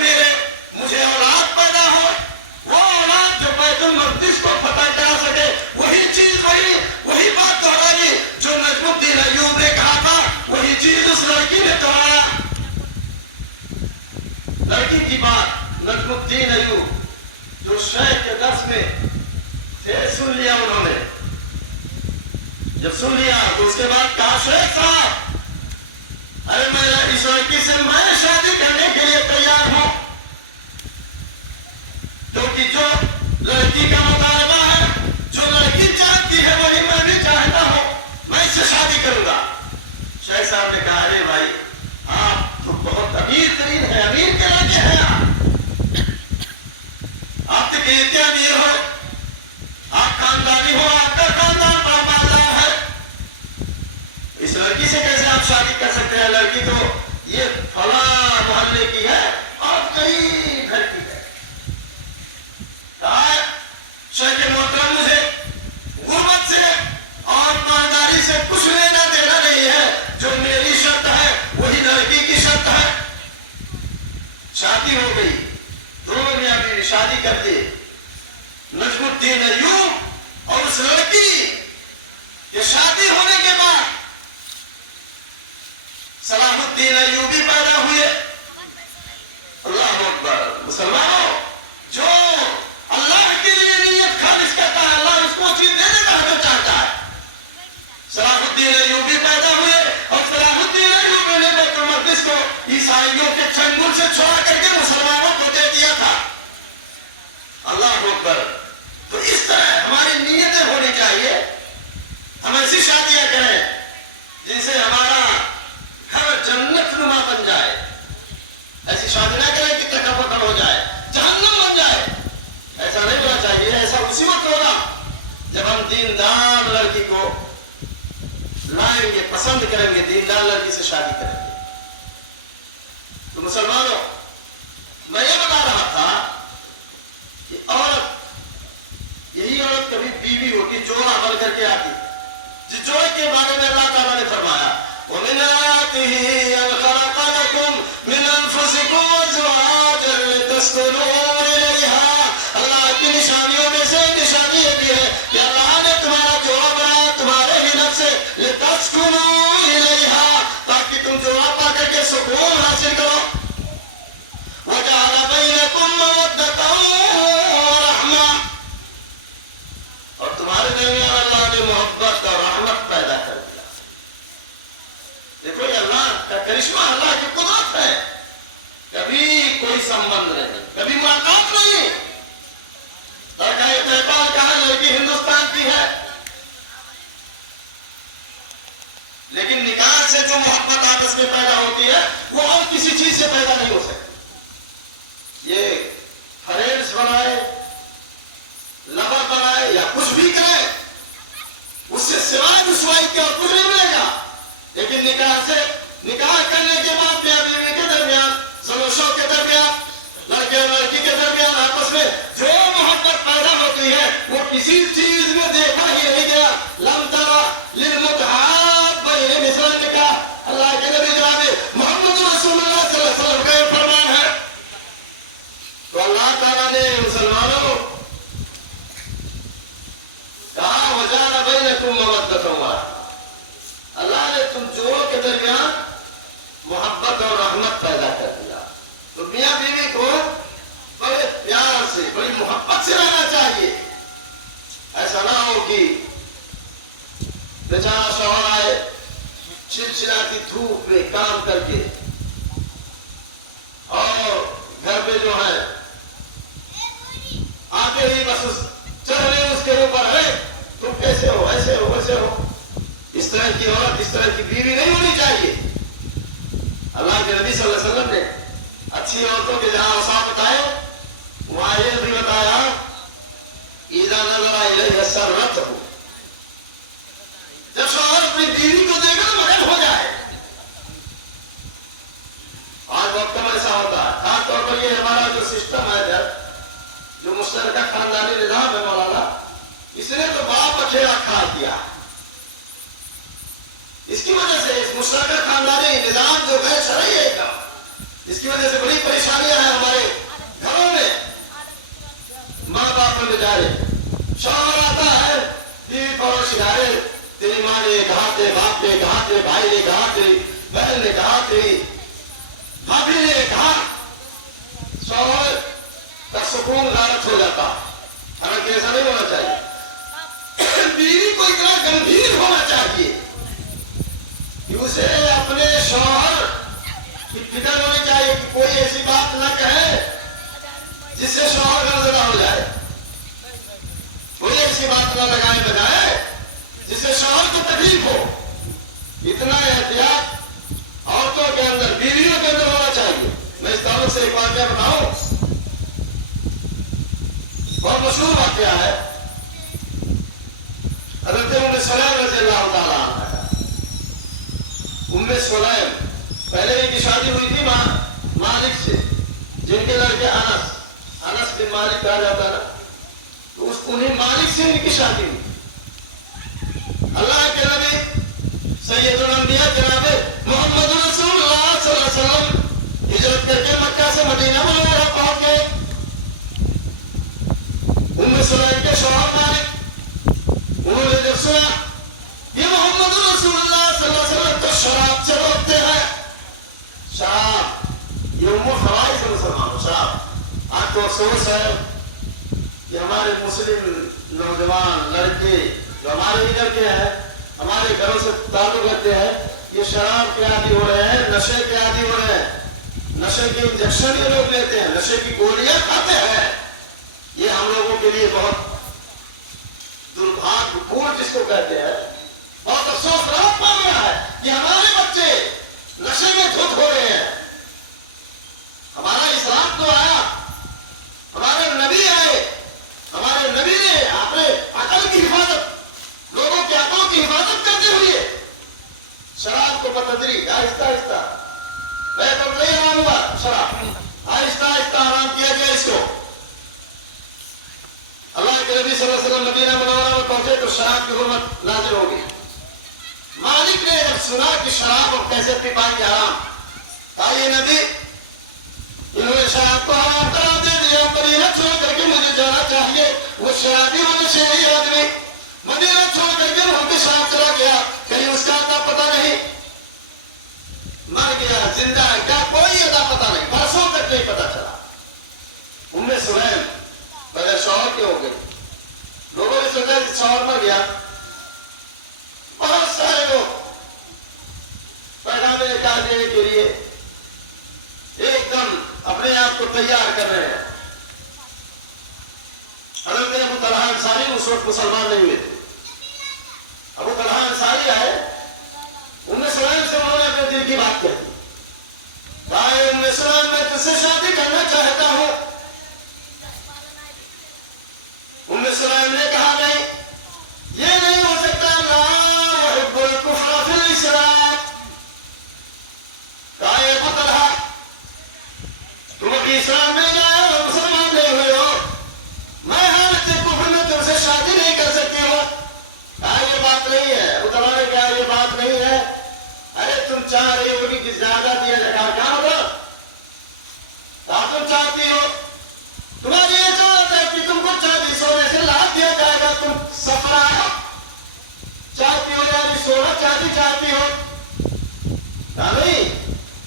مجھے اولاد پیدا ہو, وہ اولاد جو بیت المقدس کو فتح کرا سکے. وہی چیز, وہی بات دہرائی جو نجم الدین ایوب نے کہا تھا, وہی چیز اس لڑکی نے دہرایا. لڑکی کی بات نجم الدین ایوب جو شیخ کے درس میں تھے سن لیا انہوں نے. جب سن لیا تو اس کے بعد کہا شیخ صاحب ارے میں اس لڑکی سے میں شادی کرنے کے لیے تیار ہوں, کیونکہ جو لڑکی کا مطالبہ ہے, جو لڑکی چاہتی ہے وہی میں بھی چاہتا ہوں, میں اس سے شادی کروں گا. شیخ صاحب نے کہا ارے بھائی آپ تو بہت امیر ترین ہے, امیر کے لڑکے ہیں آپ تو کہتے امیر ہو, آپ خاندانی ہو, آپ کا خاندان بڑا مالدار ہے, اس لڑکی سے کیسے آپ شادی کر سکتے ہیں؟ لڑکی تو یہ فلاں محلے کی ہے اور کئی گھر کی ہے. کہا شیخ محترم مجھے غربت سے اور مالداری سے کچھ لینا دینا نہیں ہے, جو میری شرط ہے وہی لڑکی کی شرط ہے. شادی ہو گئی, دونوں میاں بیوی شادی کر دی. نجم الدین ایوب اور اس لڑکی یہ شادی ہونے کے بعد صلاح الدین ایوبی پیدا ہوئے. اللہ اکبر. مسلمانوں, جو اللہ کے لیے نیت خالص کرتا ہے اللہ اس کو چیز دے دیتا ہے جو چاہتا ہے. صلاح الدین ایوبی پیدا ہوئے اور صلاح الدین ایوبی نے بیت المقدس کو عیسائیوں کے چنگل سے چھوڑا کر کے مسلمانوں کو دے دیا تھا. اللہ اکبر. تو اس طرح ہماری نیتیں ہونی چاہیے, ہم ایسی شادیاں کریں جن سے ہمارا گھر جنت نما بن جائے. ایسی شادی نہ کریں کہ تکبر ہو جائے, جہنم بن جائے. ایسا نہیں ہونا چاہیے. ایسا اسی وقت ہوگا جب ہم دیندار لڑکی کو لائیں گے, پسند کریں گے, دیندار لڑکی سے شادی کریں گے. تو مسلمانوں, میں یہ بتا رہا تھا کہ عورت, یہی عورت کبھی بیوی ہوتی, جوڑا بن کر کے آتی. جس جوڑے کے بارے میں اللہ تعالیٰ نے فرمایا وَمِنْ آيَاتِهِ أَنْ خَلَقَ لَكُمْ مِنْ أَنفُسِكُمْ أَزْوَاجًا لِتَسْكُنُوا إِلَيْهَا. اللہ کی نشانیوں میں سے نشانی یہ بھی ہے کرشمہ اللہ کی قدرت ہے. کبھی کوئی سمبند نہیں, کبھی ملاقات نہیں. درگاہ طیبہ کہا لڑکی ہندوستان کی ہے, لیکن نکاح سے جو محبت آپس میں پیدا ہوتی ہے وہ اور کسی چیز سے پیدا نہیں ہو سکتی. یہ فرینڈز بنائے, لور بنائے یا کچھ بھی کرے, اس سے سوائے رسوائی کے اور کچھ نہیں ملے گا. لیکن نکاح کرنے کے بعد میاں بیوی کے درمیان, زنوشوں کے درمیان, لڑکے اور لڑکی کے درمیان آپس میں جو محبت پیدا ہوتی ہے وہ کسی چیز میں دیکھا ہی نہیں گیا. لم ترى للمتحابين مثل النکاح. اللہ کے نبی جناب محمد رسول اللہ صلی اللہ علیہ وسلم کا یہ فرمان ہے. تو اللہ تعالیٰ نے مسلمانوں کہا وجعل بینکم مودۃ ورحمۃ. اللہ نے تم جوڑوں کے درمیان محبت اور رحمت پیدا کر دیا. تو میاں بیوی کو بڑے پیار سے, بڑی محبت سے رہنا چاہیے. ایسا نہ ہو کہ بیچارہ شوہر آئے چلچلاتی دھوپ میں کام کر کے اور گھر پہ جو ہے آتے ہی بس چڑھنے اس کے اوپر ہے تم کیسے ہو, ایسے ہو, ویسے ہو. اس طرح کی عورت, اس طرح کی بیوی نہیں ہونی چاہیے. اللہ کے نبی صلی اللہ علیہ وسلم نے اچھی عورتوں کے جہاں اوصاف بتائے وہاں یہ بھی بتایا اذا نظر الیہ سرته. جب شوہر اپنی بیوی کو دیکھ کر مگن ہو جائے. آج وقت میں ایسا ہوتا ہے, خاص طور پر یہ ہمارا جو سسٹم ہے, جو مشترکہ خاندانی نظام ہے مولانا, اس نے تو باپ اکیلا کھا دیا. اس کی وجہ سے اس مشترکہ خاندانی نظام جو غیر شرعی ہے کا, اس کی وجہ سے بڑی پریشانیاں ہیں ہمارے گھروں میں. ماں باپ میں بیچارے, شوہر آتا ہے, بیوی پڑوسی آئے, تیری ماں نے کہا, تھے باپ نے کہا, تھے بھائی نے کہا, تیری بہن نے کہا, تیری بھابھی نے کہا. شوہر کا سکون غارت ہو جاتا. حالانکہ ایسا نہیں ہونا چاہیے. بیوی کو اتنا گمبھیر ہونا چاہیے کہ اسے اپنے شوہر کی فکر ہونی چاہیے کہ کوئی ایسی بات نہ کہے جس سے شوہر کا نظر ہو جائے, کوئی ایسی بات نہ لگائے بجائے جس سے شوہر کو تکلیف ہو. اتنا احتیاط عورتوں کے اندر, بیویوں کے اندر ہونا چاہیے. میں اس تعلق سے ایک واقعہ بتاؤں, بہت مشہور واقعہ ہے. حضرت ام سلیم رضی اللہ تعالیٰ عنہ کا. ام سلیم پہلے ان کی شادی ہوئی تھی مالک سے, جن کے لڑکے انس بن مالک کہا جاتا نا, تو انہیں مالک سے ان کی شادی ہوئی. اللہ کے نبی سید الانبیاء جناب محمد رسول اللہ صلی اللہ علیہ وسلم ہجرت کر کے مکہ سے مدینہ منورہ پہنچ گئے. ام سلیم کے شوہر مالک, انہوں نے جب سنا یہ محمد رسول اللہ صلی اللہ علیہ وسلم تو شراب سے روکتے ہیں, شراب یہ امور خواہش سے مسلمانوں, شراب. آج تو افسوس ہے کہ ہمارے مسلم نوجوان لڑکے جو ہمارے ادھر کے ہیں, ہمارے گھروں سے تعلق رکھتے ہیں, یہ شراب کے عادی ہو رہے ہیں, نشے کے عادی ہو رہے ہیں, نشے کے انجیکشن یہ لوگ لیتے ہیں, نشے کی گولیاں کھاتے ہیں. یہ ہم لوگوں کے لیے بہت دربھاگیہ پورن جس کو کہتے ہیں, بہت افسوس رات پا گیا ہے کہ ہمارے بچے نشے میں دھت ہو رہے ہیں. ہمارا اسلام تو آیا, ہمارے نبی آئے, ہمارے نبی نے اپنے عقل کی حفاظت, لوگوں کے عقلوں کی حفاظت کرتے ہوئے شراب کو بتدریج آہستہ آہستہ, میں تو نہیں حرام ہوا شراب, آہستہ آہستہ حرام کیا گیا اس کو. اللہ کے نبی صلی اللہ علیہ وسلم مدینہ منورہ میں پہنچے تو شراب کی حرمت نازل ہو گئی. مالک نے جب سنا کہ شراب اور کیسے پی پائیں گے حرام, آئیے نبی انہوں نے شراب کو حرام کرا دے دیا, مدینہ چھوڑ کر کے مجھے جانا چاہیے. وہ شرابی ہونے سے یہی آدمی مدینہ چھوڑ کر کے وہاں پہ شراب چلا گیا, کہیں اس کا اتا پتہ نہیں, مر گیا زندہ ہے کیا کوئی اتا پتہ نہیں, برسوں تک نہیں پتہ چلا. ام سلیم بغیر شوہر کے ہو گئی. لوگوں نے سوچا کہ شوہر مر گیا. بہت سارے لوگ پیغام نکاح دینے کے لیے کو تیار کر رہے ہیں. حضرت ابو طلحہ انصاری اس وقت مسلمان نہیں ہوئے تھے. ابو طلحہ انصاری آئے, ام سلیم سے انہوں نے اپنے دل کی بات کہی. بھائی ام سلیم, میں تجھ سے شادی کرنا چاہتا ہوں. ام سلیم نے کہا نہیں, یہ نہیں ہو سکتا. لا يحب الكفر في الاسلام. کہا ابو طلحہ, تم ابھی اسلام میں گئے ہو, مسلمان نہیں ہوئے ہو, میں حالت کفر میں تم سے شادی نہیں کر سکتی ہوں. کہا یہ بات نہیں ہے. ابو طلحہ نے کہا یہ بات نہیں ہے. ارے تم چاہ رہی ہوگی کہ زیادہ دیا جائے گا, کیا ہوگا؟ کہا تم چاہتی ہو, تمہاری یہ چاہت ہے کہ تم کو چاندی سونے سے لاکھ دیا جائے گا. تم سفرا چاہتی ہو, یعنی سونا چاندی چاہتی ہو. کہا نہیں,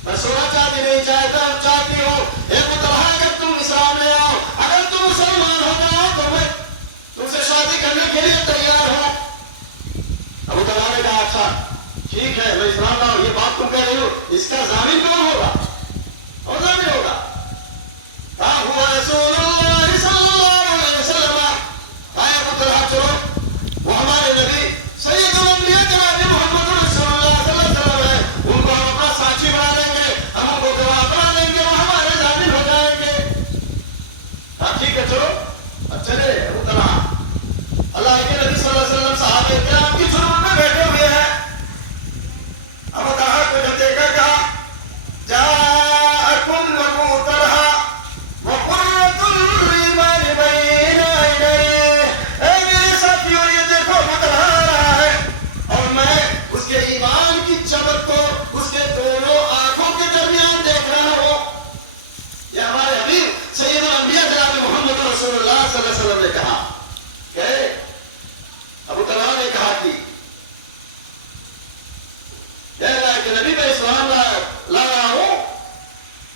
میں سونا چاندی نہیں چاہتا, چاہتی ہو ابو طلحہ اگر تم اسلام لے آؤ, اگر تم مسلمان ہو جاؤ تو میں تم سے شادی کرنے کے لیے تیار ہوں. ابو طلحہ نے کہا اچھا ٹھیک ہے, میں اسلام لاؤں. یہ بات تم کہہ رہی ہو, اس کا ضامن کون ہوگا؟ اور ضامن ہوگا کہا ہوا رسول اللہ صلی اللہ علیہ وسلم. کہا ابو طلحہ چلو, وہ ہمارے نبی سید الانبیاء جناب محمد رسول اللہ صلی اللہ علیہ وسلم ہے, ان کو ہم اپنا ساتھی بنا لیں گے, ہم ان کو گواہ بنا لیں گے, وہ ہمارے ضامن ہو جائیں گے. کہا ٹھیک ہے چلو. اب چلے ابو طلحہ, اللہ کے نبی صلی اللہ علیہ وسلم صحابہ کرام کی جھرمٹ میں بیٹھے ہوئے ہیں. ابو طلحہ کو جب دیکھا کہا جاءکم ابو طلحہ وقرۃ الایمان بین عینیہ. اے میرے ساتھیوں, یہ دیکھو ابو طلحہ آ رہا ہے اور میں اس کے ایمان کی چمک کو اس کے دونوں آنکھوں کے درمیان دیکھ رہا ہوں. یہ ہمارے حبیب سید الانبیاء جناب محمد رسول اللہ صلی اللہ علیہ وسلم نے کہا. ابو طلحہ نے کہا کہ اللہ کے نبی میں اسلام لا رہا ہوں,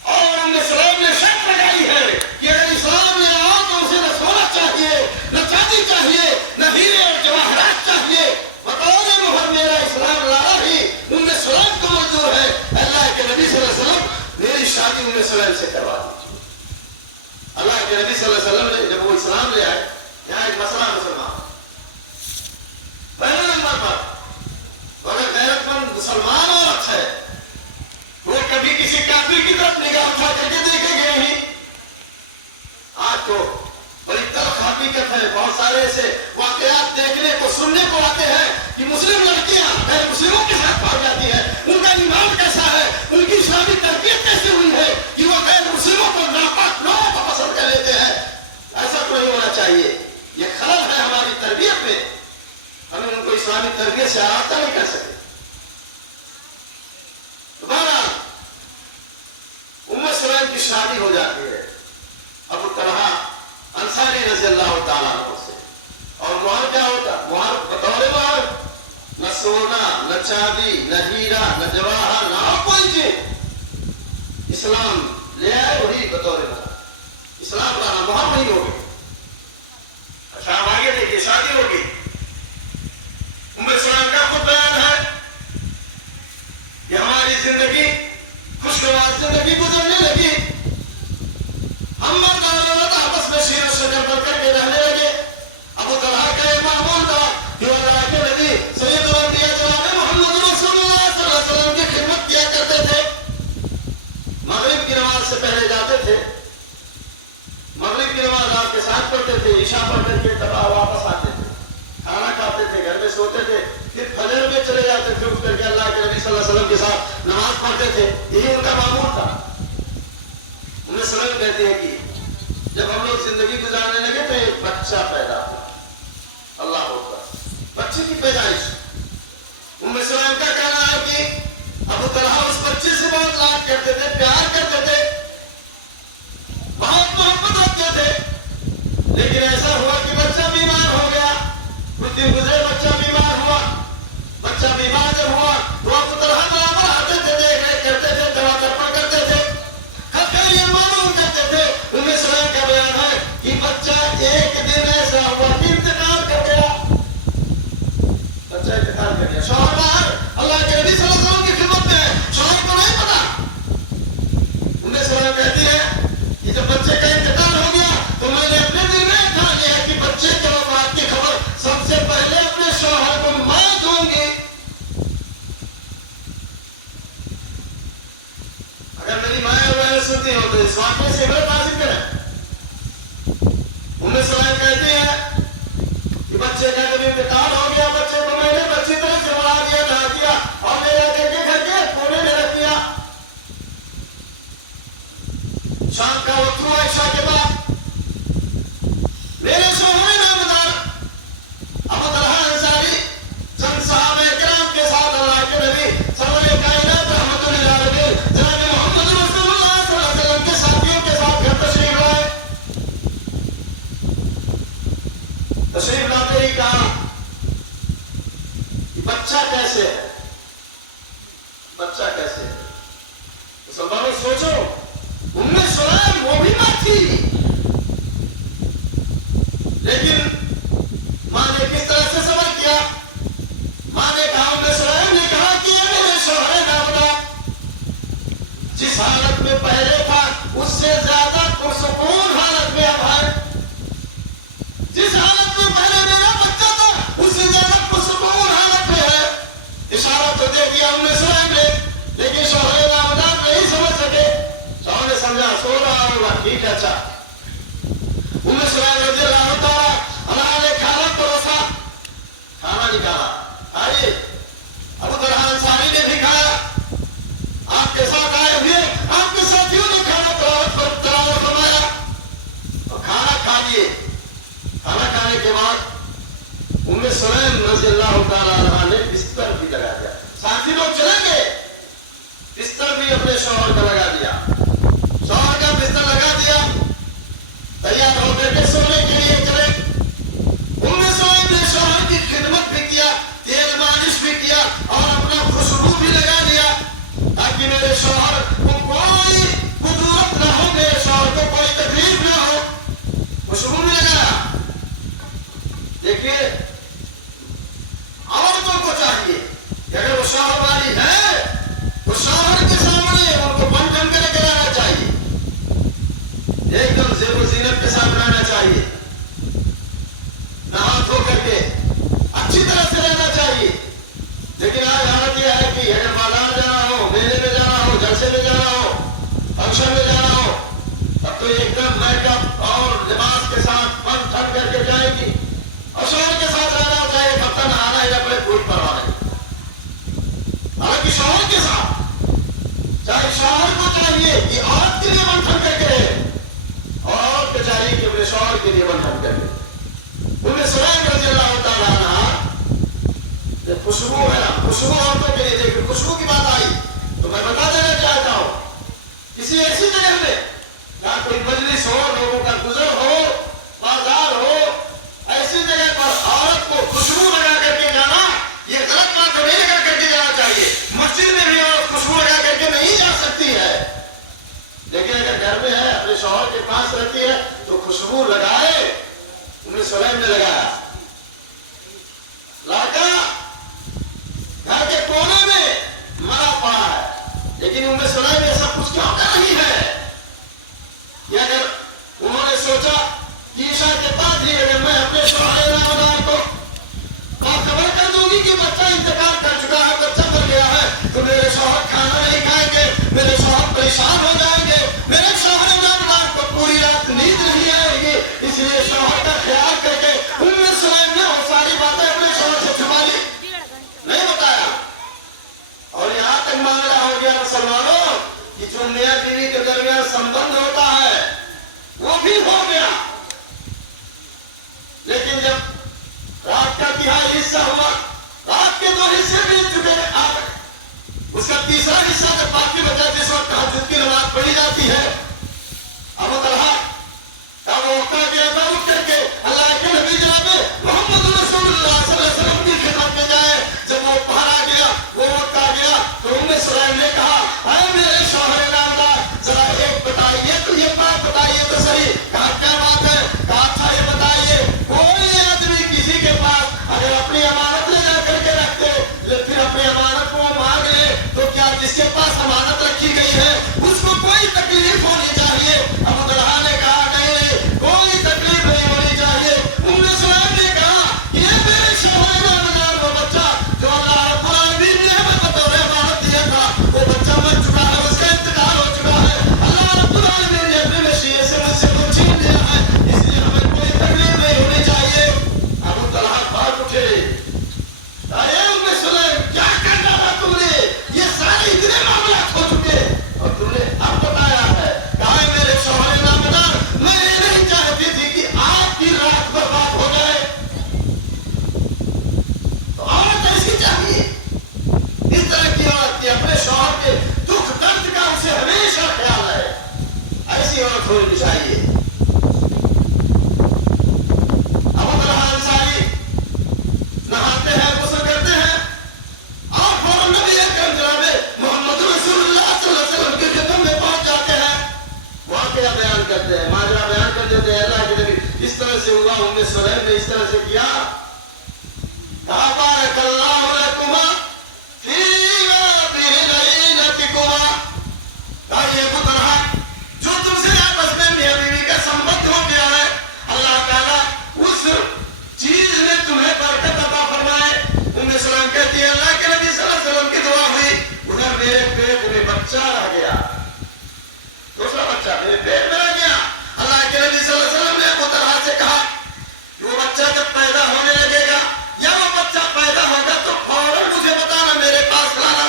اور ام سلیم نے شرط لگائی ہے کہ اگر اسلام لے آؤ تو اسے نہ سونا چاہیے, نہ چاندی چاہیے, نہ ہیرے اور جواہرات چاہیے. بطور مہر میرا اسلام لانا ہی ام سلیم کو منظور ہے. اللہ کے نبی صلی اللہ علیہ وسلم میری شادی ام سلیم سے کروا دیجیے. اللہ کے نبی صلی اللہ علیہ وسلم نے جب وہ اسلام لے آئے, یہاں ایک مسئلہ مسلمان پہلے نمبر پر, اگر غیرت مند مسلمان عورت ہے وہ کبھی کسی کافر کی طرف نگاہ اٹھا کر کے دیکھے گئے ہی. آج تو بڑی تلخ حقیقت ہے, بہت سارے ایسے واقعات دیکھنے کو سننے کو آتے ہیں کہ مسلم لڑکیاں غیر مسلموں کے ساتھ پائی جاتی ہیں. ان کا ایمان کیسا ہے, ان کی اسلامی تربیت کیسے ہوئی ہے کہ وہ غیر مسلموں کو ناپاک لوگوں کو پسند کر لیتے ہیں. ایسا تو نہیں ہونا چاہیے. یہ خلل ہے ہماری تربیت میں, ہمیں ان کو اسلامی تربیت سے آراستہ نہیں کر سکتے. دوبارہ ام سلیم کی شادی ہو جاتی ہے ابو طلحہ انصاری رضی اللہ تعالیٰ عنہ سے. اور مہر کیا ہوتا؟ مہر بطور مہر, نہ سونا, نہ چاندی, نہ ہیرا, نہ جواہر, نہ کوئی چیز. اسلام لے آئے وہی بطور مہر. اسلام لانا مہر نہیں ہوگی. اچھا ہم آگے دیکھیے, شادی ہوگی. ام سلیم کا خود بیان ہے کہ ہماری زندگی خوشگوار زندگی گزرنے لگی. ہم مرد اور عورت آپس میں شیر و شجر بن کر کے رہنے لگے. ابو طلحہ کا یہ معمول تھا کہ وہ اللہ کے نبی سید الانبیاء جناب محمد رسول اللہ صلی اللہ علیہ وسلم کی خدمت کیا کرتے تھے. مغرب کی نماز سے پہلے جاتے تھے, مغرب کی نماز آپ کے ساتھ پڑھتے تھے, عشاء پڑھ کر کے تب واپس آتے تھے, کھانا کھاتے تھے, گھر میں سوتے تھے, پھر فجر میں چلے جاتے تھے, اٹھ کر کے اللہ کے نبی صلی اللہ علیہ وسلم کے ساتھ نماز پڑھتے تھے. یہی ان کا معمول تھا. ام سلیم کہتے ہیں کہ جب ہم لوگ زندگی گزارنے لگے تو ایک بچہ پیدا ہوا. اللہ اکبر, بچے کی پیدائش. ام سلیم کا کہنا ہے کہ ابو طلحہ اس بچے سے بہت لاڈ کرتے تھے, پیار کرتے تھے, بہت محبت رکھتے تھے. لیکن ایسا ہوا کہ بچہ بیمار ہو گیا. کچھ دن گزرے, بچہ بیمار ہوا. بچہ بیمار جب ہوا تو ابو طلحہ برابر آتے تھے, دیکھ ریکھ کرتے تھے, دوا ترپن کرتے تھے, خیر یہ معلوم کرتے تھے. ام سلیم کا بیان ہے کہ بچہ ایک دن ایسا ہوا کہ انتقال کر گیا. بچہ انتقال کر گیا. شوہر باہر اللہ کے نبی صلی اللہ علیہ وسلم کی خدمت میں ہے, شوہر کو نہیں پتا. شام کا وقت ہوا عشاء کے بعد میرے شوہر نامدار ابو طلحہ انصاری چند صحابہ کرام کے ساتھ اللہ کے نبی سرور کائنات رحمت اللہ علیہ جناب محمد رسول اللہ صلی اللہ علیہ وسلم کے ساتھیوں کے ساتھ گھر تشریف لائے. تشریف لاتے ہی کہا بچہ کیسے ہے, بچہ کیسے ہے. مسلمانوں سوچو, ام سلیم وہ بھی ماں تھی, لیکن ماں نے کس طرح سے صبر کیا. ماں نے کہا, ام سلیم نے کہا کہ میرے شوہر نامدار جس حالت میں پہلے تھا اس سے زیادہ پرسکون حالت میں اب ہے. جس حالت میں پہلے میرا بچہ تھا اس سے زیادہ پرسکون حالت میں ہے. اشارہ تو دے دیا ام سلیم نے, لیکن شوہر نامدار نہیں سمجھ سکے. شوہر نے سمجھا سو رہا ہوگا, ٹھیک ہے اچھا. ام سلیم رضی اللہ تعالیٰ اللہ نے کھانا پروسا, کھانا نکالا, آئیے. ابو طلحہ انصاری نے بھی کھایا, آپ کے ساتھ آئے ہوئے آپ کے ساتھیوں نے کھانا تناول فرمایا اور کھانا کھا لیے. کھانا کھانے کے بعد ام سلیم رضی اللہ تعالیٰ عنہا نے بستر بھی لگا دیا. ساتھی لوگ چلے گئے, بستر بھی اپنے شوہر کا لگا دیا. شوہر کا بستر لگا دیا, تیار ہو کر کے سونے کے لیے چلے. ام سلیم نے شوہر کی خدمت بھی کیا, تیل مالش بھی کیا اور اپنا خوشبو بھی لگا لیا تاکہ میرے شوہر کو کوئی خطورت نہ ہو, میرے شوہر کو کوئی تکلیف نہ ہو. خوشبو بھی لگایا. دیکھیے عورتوں کو چاہیے کہ اگر وہ شوہر والی ہے تو شوہر کے سامنے ان کو بن ٹھن کر کے لانا چاہیے, ایک دم زیب و زینت کے ساتھ رہنا چاہیے, نہا دھو کر کے اچھی طرح سے رہنا چاہیے. لیکن آج حالت یہ ہے کہ اگر بازار جانا ہو, میلے میں جانا ہو, جلسے میں جانا ہو, فنکشن میں جانا ہو, تب تو ایک دم میک اپ اور لباس کے ساتھ بن ٹھن کر کے جائے گی. اور شوہر کے ساتھ رہنا چاہیے, کب تک نہانا ہی اپنے کوئی پرواہ نہیں. حالانکہ شوہر کے ساتھ چاہے شوہر کو چاہیے کہ عورت کے لیے بن ٹھن کر کے رہے, اور عورت کو چاہیے کہ اپنے شوہر کے لیے بن ٹھن کر کے. ام سلیم رضی اللہ تعالیٰ عنہ خوشبو ہے نا, خوشبو عورتوں کے لیے. دیکھیں خوشبو کی بات آئی تو میں بتا دینا چاہتا ہوں, کسی ایسی جگہ میں جہاں کوئی مجلس ہو, لوگوں کا گزر ہو, بازار ہو, ایسی جگہ پر عورت کو خوشبو لگا کر کے جانا یہ غلط بات ہے, نہیں لگا کر کے جانا چاہیے. مسجد میں بھی عورت خوشبو لگا کر کے نہیں جا سکتی ہے, لیکن اگر گھر میں ہے, اپنے شوہر کے پاس رہتی ہے تو خوشبو لگائے. ام سلیم نے لگایا. لڑکا گھر کے کونے میں مرا پڑا ہے, لیکن ام سلیم ایسا کچھ کیوں کر رہی ہے کہ اگر انہوں نے سوچا کہ عشاء کے بعد ہی اگر میں اپنے شوہر نامدار کو خبر کر دوں گی کہ بچہ انتقال کر چکا ہے, بچہ مر گیا ہے, تو میرے شوہر کھانا نہیں کھائیں گے, میرے شوہر پریشان ہو جائیں گے, میرے شوہر نامدار کو پوری رات نیند نہیں آئے گی. اس لیے شوہر کا خیال کر کے ام سلیم نے وہ ساری باتیں اپنے شوہر سے چھپا لی, نہیں بتایا. اور یہاں تک معاملہ ہو گیا مسلمانوں کہ جو میاں بیوی کے درمیان سمبند ہوتا ہے وہ بھی ہو گیا, لیکن جب رات کا تہائی حصہ ہوا, رات کے 2 حصے مل چکے, اس کا تیسرا حصہ جب باقی بچا, جس وقت تہجد کی نماز پڑھی جاتی ہے, ابو طلحہ کا وہ موقع دیا تھا اٹھ کر کے اللہ کے نبی جناب محمد رسول اللہ صلی اللہ علیہ وسلم کی خدمت میں جائے. جب وہ باہر آ گیا, وہ وقت آ گیا, تو ام سلیم نے کہا, اے میرے شوہر نامدار ذرا ایک بتائیے تو, یہ بات بتائیے تو صحیح. کہا کیا بات ہے؟ کہا اچھا یہ بتائیے, کوئی آدمی کسی کے پاس اگر اپنی امانت لے جا کر کے رکھتے, پھر اپنی امانت کو مانگ لے, تو کیا جس کے پاس امانت رکھی گئی ہے اس کو کوئی تکلیف ہونی چاہیے؟ ابو طلحہ نے کہا نہیں, کوئی تکلیف نہیں ہونی چاہیے. ام سلیم نے کہا یہ میرے شوہر نامدار وہ بچہ جو اللہ رب العالمین نے ہمیں بطور امانت دیا تھا, وہ بچہ مر چکا ہے, اس کا انتقال ہو چکا ہے. اللہ رب العالمین نے اپنے مشیئے سے مجھ سے وہ چھین لیا ہے, اس لیے ہمیں کوئی تکلیف نہیں ہونی چاہیے. ابو طلحہ بھاگ اٹھے, اے ام سلیم کیا کرنا تھا تم نے, یہ سارے اتنے معاملات ہو چکے اور تم نے اب بتایا ہے. کہا میرے شوہر بچہ رہ گیا, دوسرا بچہ میرے پیٹ میں رہ گیا. اللہ کے نبی صلی اللہ علیہ وسلم نے ابو طلحہ سے کہا کہ وہ بچہ جب پیدا ہونے لگے گا یا وہ بچہ پیدا ہوگا تو فوراً مجھے بتانا, میرے پاس لانا.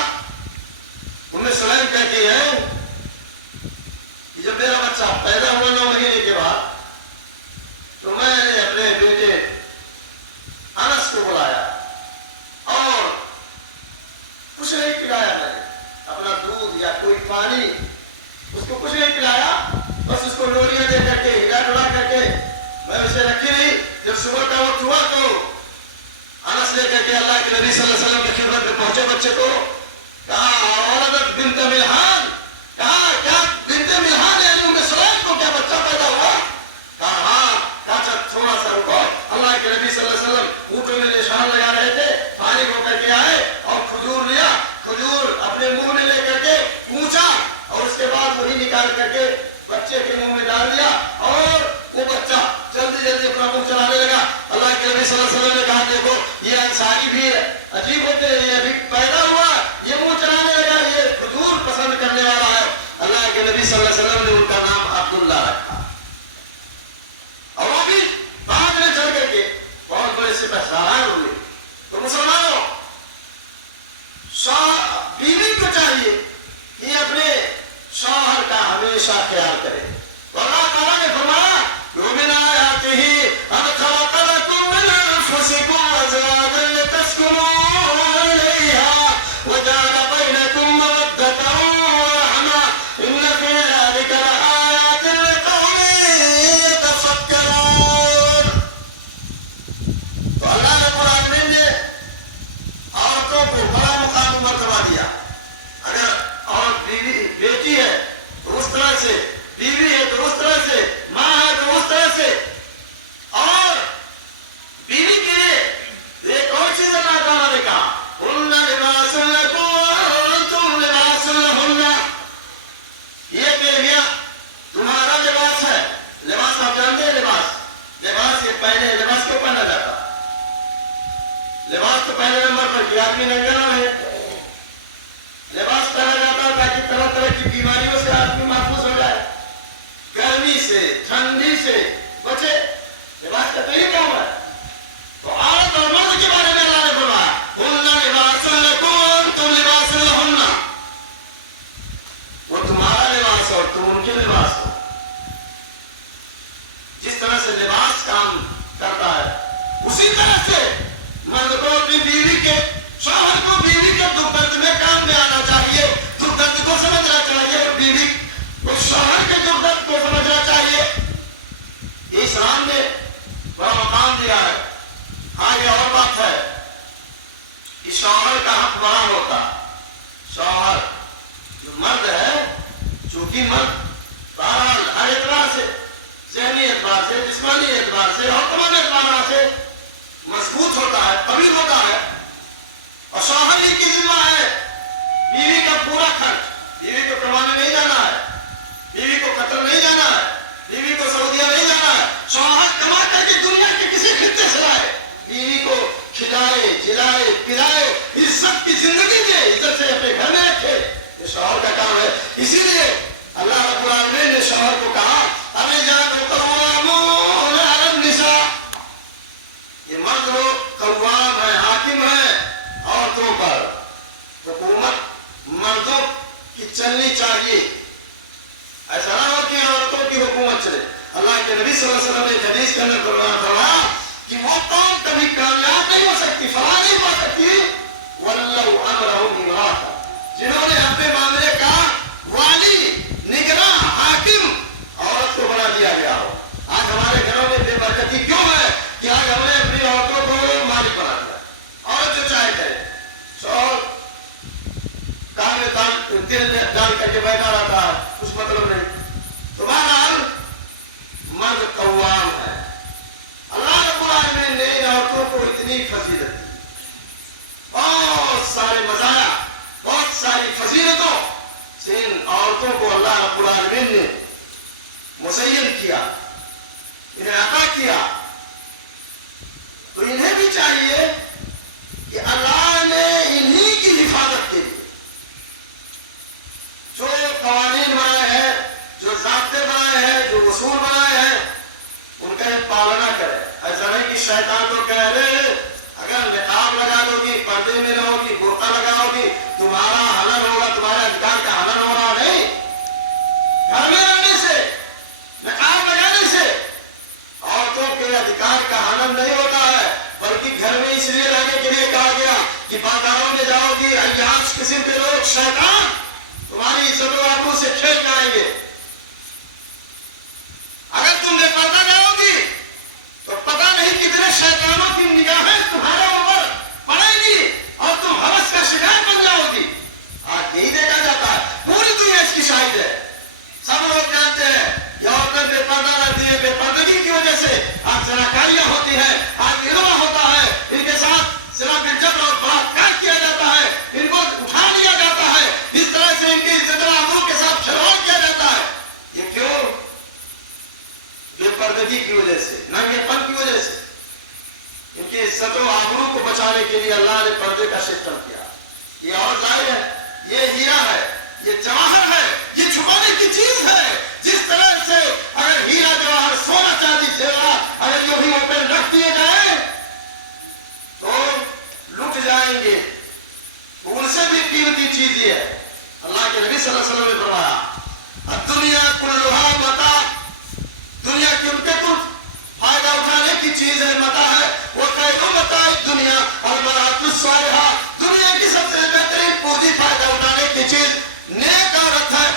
ام سلیم کہتی ہیں کہ جب میرا بچہ پیدا ہوا 9 مہینے کے بعد تو میں نے اپنے بیٹے انس کو بلایا اور کچھ نہیں پلایا, میں نے اپنا دودھ یا کوئی پانی اس کو کچھ نہیں پلایا, بس اس کو لوریاں دے کر کے ہلا ڈلا کر کے میں اسے رکھی نہیں. جب صبح کا وقت ہوا تو انس لے کر کے اللہ کے نبی صلی اللہ علیہ وسلم کی خدمت میں پہنچے بچے کو. کہا عورت بنت ملحان, کہا کیا بنت ملحان یعنی ام سلیم کو کیا بچہ پیدا ہوا؟ کہا ہاں. کہا تھوڑا سا رکو. اللہ کے نبی صلی اللہ علیہ وسلم اونٹوں میں نشان لگا رہے تھے, پانی ہو کر کے آئے اور کھجور لیا, کھجور اپنے منہ میں لے کر کے پوچھا اور اس کے بعد وہی نکال کر کے بچے کے منہ میں ڈال دیا اور وہ بچہ جلدی جلدی اپنا منہ چلانے لگا. اللہ کے نبی صلی اللہ علیہ وسلم نے کہا دیکھو یہ انصاری بھی عجیب ہوتے ہیں, یہ ابھی پیدا ہوا یہ منہ چلانے لگا, یہ کھجور پسند کرنے والا ہے. اللہ کے نبی صلی اللہ علیہ وسلم نے ان کا نام عبداللہ رکھا اور وہ بھی بعد میں چل کر کے بہت بڑے سپہ سالار ہوئے. تو مسلمانوں بیوی کو چاہیے کہ اپنے شوہر کا ہمیشہ خیال کرے. اللہ تعالیٰ نے فرمایا وَمِنْ آيَاتِهِ أَنْ خَلَقَ لَكُم مِّنْ أَنفُسِكُمْ أَزْوَاجًا لِتَسْكُنُوا إِلَيْهَا وَجَعَلَ بَيْنَكُم مَّوَدَّةً وَرَحْمَةً إِنَّ فِي ذَلِكَ لَآيَاتٍ لِقَوْمٍ يَتَفَكَّرُونَ. تو اللہ رب العالمین نے عورتوں کو بڑا مقام مرتبہ دیا. اگر عورت بیٹی ہے تو اس طرح سے, بیوی ہے تو اس طرح سے, ماں ہے تو اس طرح سے. اور بیوی کے لیے ایک اور چیز اللہ تعالیٰ نے کہا ہن لباس لکم وانتم لباس لہن. یہ بیویاں تمہارا لباس ہے. لباس آپ جانتے ہیں, لباس یہ پہلے لباس کیوں پہنا جاتا؟ لباس تو پہلے نمبر پر کہ آدمی ننگا نہ رہے. لباس پہنا جاتا ہے تاکہ طرح طرح کی بیماریوں سے آدمی محفوظ ہو جائے, گرمی سے ٹھنڈی سے بچے. لباس کا تو یہ کام ہے. تو عورت اور مرد کے بارے میں اللہ نے فرمایا ہن لباس لکم وانتم لباس لہن. وہ تمہارا لباس اور تم ان کے لباس ہو. جس طرح سے لباس کام کرتا ہے اسی طرح سے مرد کو اپنی بیوی کے, شوہر کو بیوی کے دکھ درد میں کام میں آنا چاہیے, دکھ درد کو سمجھنا چاہیے اور بیوی کو شوہر کے دکھ درد کو سمجھنا چاہیے. اسلام نے بڑا مقام دیا ہے. آگے اور بات ہے کہ شوہر کا حق بڑا ہوتا. شوہر جو مرد ہے, چونکہ مرد بہرحال ہر اعتبار سے, ذہنی اعتبار سے, جسمانی اعتبار سے اور تمام اعتبار سے مضبوط ہوتا ہے, قوی ہوتا ہے. اور شوہر ہی کی ذمہ ہے بیوی کا پورا خرچ. بیوی کو کمانے نہیں جانا ہے, بیوی کو قطر نہیں جانا ہے, بیوی کو سعودیہ نہیں جانا ہے. شوہر کما کر کے دنیا کے کسی خطے سے لائے, بیوی کو کھلائے جلائے پلائے, عزت کی زندگی دے, عزت سے اپنے گھر میں رکھے. یہ شوہر کا کام ہے. اسی لیے اللہ رب العالمین نے شوہر کو کہا الرجال قوامون علی النساء. یہ مرد لوگ قوام ہے, حاکم ہے عورتوں پر. حکومت مردوں کی چلنی چاہیے, ایسا نہ ہو کہ عورتوں کی حکومت چلے. اللہ کے نبی صلی اللہ علیہ وسلم نے ایک حدیث کے اندر فرمایا کہ وہ قوم کبھی کامیاب نہیں ہو سکتی, فلاح نہیں پا سکتی وَلَّوْ أَمْرَهُمْ امْرَأَةً, جنہوں نے اپنے معاملے کا والی, نگراں, حاکم عورت کو بنا دیا گیا ہو. آج ہمارے گھروں میں بے برکتی کیوں ہے کہ آج ہم نے اپنی عورتوں کو مالک بنا دیا. عورت جو چاہے کرے, شوہر کام میں دل ڈال کر کے بیٹھا رہتا ہے, کچھ مطلب نہیں. تو بہرحال مرد قوام ہے. اللہ رب العالمین نے ان عورتوں کو اتنی فضیلت دی, بہت سارے مزایا, بہت ساری فضیلتوں سے ان عورتوں کو اللہ رب العالمین نے مزین کیا, انہیں عطا کیا. تو انہیں بھی چاہیے کہ اللہ نے انہی کی حفاظت کے لیے پردے میں رہو گی، برقع لگاؤ گی، تمہارا ہنن ہوگا، تمہارے ادھکار کا ہنن ہو رہا نہیں. گھر میں رہنے سے، نقاب لگانے سے عورتوں کے ادھکار کا ہنن نہیں ہوتا ہے، بلکہ گھر میں اس لیے رہنے کے لیے کہا گیا کہ بازاروں میں جاؤ گی، عیاش قسم کے لوگ، شیطان تمہاری عزت و آبرو سے کھیل جائیں گے. اگر تم بے پردہ جاؤ گی تو پتہ نہیں کتنے شیطانوں کی نگاہیں تمہارے اوپر پڑے گی اور تم ہوس کا شکار بن جاؤ گی. آج یہی دیکھا جاتا ہے، پوری دنیا اس کی شاہد ہے. سب لوگ جانتے ہیں یہ عورتیں بے پردہ رہتی ہیں، بے پردگی کی وجہ سے آج زناکاریاں ہوتی ہیں، آج گروا ہوتا ہے، ان کے ساتھ زنا بالجبر اور بلاکار کیا جاتا ہے، ان کو اٹھا لیا جاتا ہے، اس طرح سے ان کی عزت و آبرو کے ساتھ کھلواڑ کیا جاتا ہے. یہ کیوں؟ بے پردگی کی وجہ سے، ننگے پن کی وجہ سے. ان کی عزت و آبرو کو بچانے کے لیے اللہ نے پردے کا سسٹم کیا. یہ اور ظاہر ہے، یہ ہیرا ہے، یہ جواہر ہے، یہ چھپانے کی چیز ہے. جس طرح سے اگر ہیرا جواہر سونا چاندی زیورات اگر یوں ہی اوپر رکھ دیے جائیں تو لٹ جائیں گے. ان سے بھی قیمتی چیز یہ ہے. اللہ کے نبی صلی اللہ علیہ وسلم نے فرمایا الدنیا کلھا متاع، دنیا کی ان کے کل فائدہ اٹھانے کی چیز ہے، متاع ہے. وہ خیر متاع دنیا المرأۃ الصالحہ، دنیا کی سب سے بہترین پونجی فائدہ اٹھانے کی چیز نیک عورت ہے.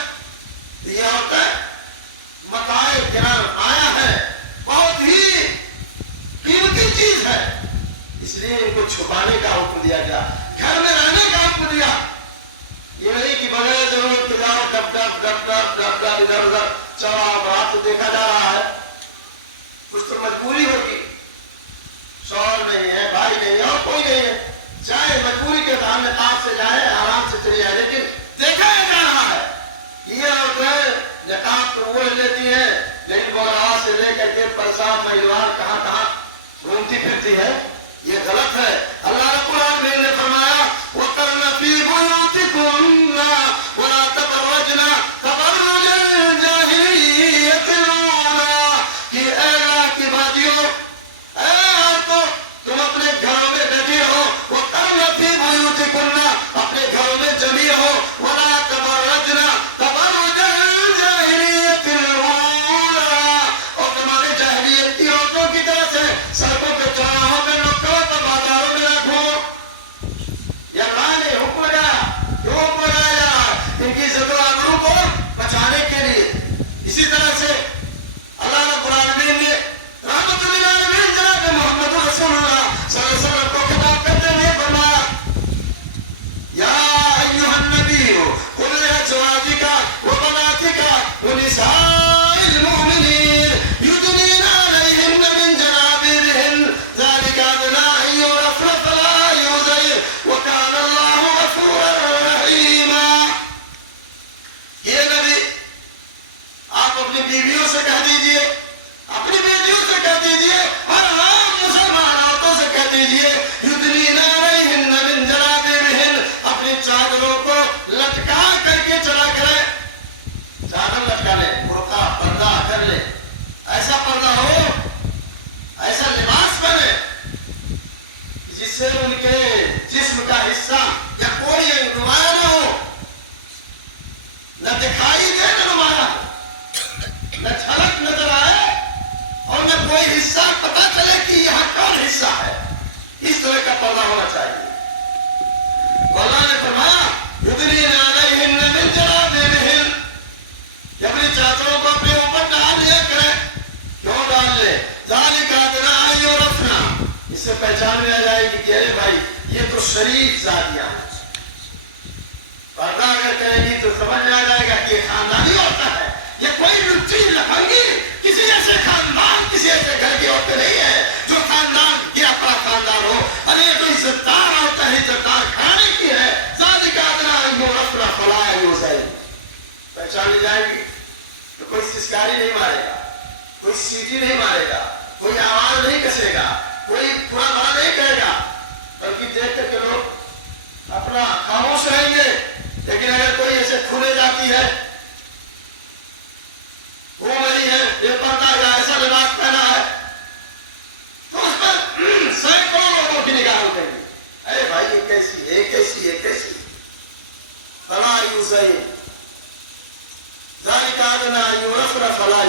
یہ عورتیں متاع گران آیا ہے، بہت ہی قیمتی چیز ہے، اس لیے ان کو چھپانے کا حکم دیا گیا، گھر میں رہنے کا حکم دیا. یہ نہیں کہ بغیر ضرورت کے جاؤ ڈب ڈب ڈب ڈب ڈب ڈب ادھر ادھر چلا رات تو دیکھا جا رہا ہے. کچھ تو مجبوری ہوگی، شوہر نہیں ہے، بھائی نہیں ہے اور کوئی نہیں ہے، چاہے مجبوری کے سامنے نقاب سے جائے آرام سے چلی جائے، لیکن دیکھا جا رہا ہے. یہ عورتیں نقاب تو وہ لیتی ہیں لیکن بوراہ سے لے کر کے پرساب مہیوار کہاں کہاں گھومتی پھرتی ہے. یہ غلط ہے. اللہ رب العالمین نے فرمایا وَقَرْنَ فِي بُيُوتِكُنَّ وَلَا تَبَرَّجْنَ تَبَرُّجَ الْجَاهِلِيَّةِ الْأُولَىٰ، کہ اے اللہ کی باجیوں، اے عورتوں، تم اپنے گھروں میں بیٹھی رہو. وَقَرْنَ فِي بُيُوتِكُنَّ، اپنے گھروں میں جمی رہو. وَلَا تَبَرَّجْنَ تَبَرُّجَ الْجَاهِلِيَّةِ الْأُولَىٰ، اور تمہارے جاہلیت کی عورتوں کی طرح سے سڑکوں پہ چوراہوں پہ ان کی عزت و آبرو کو بچانے کے لیے. اسی طرح سے اللہ رب العالمین نے رحمت للعالمین جناب محمد رسول اللہ صلی اللہ علیہ وسلم کو خطاب کرتے ہوئے فرمایا یا ایھا النبی قل لازواجک وبناتک ونساء المؤمنین یدنین علیہن من جلابیبہن ذلک ادنی ان یعرفن فلا یؤذین وکان اللہ غفورا رحیما. یہ نبی آپ اپنی بیویوں سے کہہ دیجئے، اپنی بیٹیوں سے کہہ دیجئے، ہر عام مسلمان عورتوں سے کہہ دیجئے یدنین علیہن من جلابیبہن، اپنی چادروں کو لٹکا کر کے چلا کریں. چادر لٹکا لیں، برقع پردہ کر لیں، ایسا پردہ ہو، ایسا لباس پہنے جس سے ان کے جسم کا حصہ یا کوئی نمایاں نہ ہو، نہ دکھائی دے نہ نمایاں، نہ جھلک نظر آئے اور نہ کوئی حصہ پتہ چلے کہ یہاں کون حصہ ہے. اس طرح کا پردہ ہونا چاہیے. اللہ نے فرمایا یدنین علیہن من جلابیبہن، کہ اپنی چادروں کو اپنے اوپر ڈال لیا کریں. کیوں ڈال لے؟ ذالک ادنی ان یعرفن، اس سے پہچان میں آ جائے گی کہ ارے بھائی یہ تو شریف زادیاں ہیں. پردہ اگر کرے گی تو سمجھ میں آ جائے گا کہ یہ خاندانی عورتیں ہے، یہ کوئی لچی لفنگی کسی ایسے خاندان کسی ایسے گھر کی عورتیں نہیں ہے جو خاندان یہ اپنا خاندان ہو. ارے یہ تو عزت دار عورتیں ہیں، عزت دار کھانے کی ہے. ذالک ادنی ان یعرفن فلا یؤذین، پہچان لی جائے گی تو کوئی سسکاری نہیں مارے گا، کوئی سیٹی نہیں مارے گا، کوئی آواز نہیں کسے گا، کوئی برا بھلا نہیں کہے گا، بلکہ دیکھ کر کے لوگ اپنا خاموش رہیں گے. لیکن اگر کوئی ایسے کھلے جاتی ہے، وہ میری ہے، یہ پردہ یا ایسا لباس پہنا ہے، تو اس پر سینکڑوں لوگوں کی نگاہ اٹھے گی. ارے بھائی یہ کیسی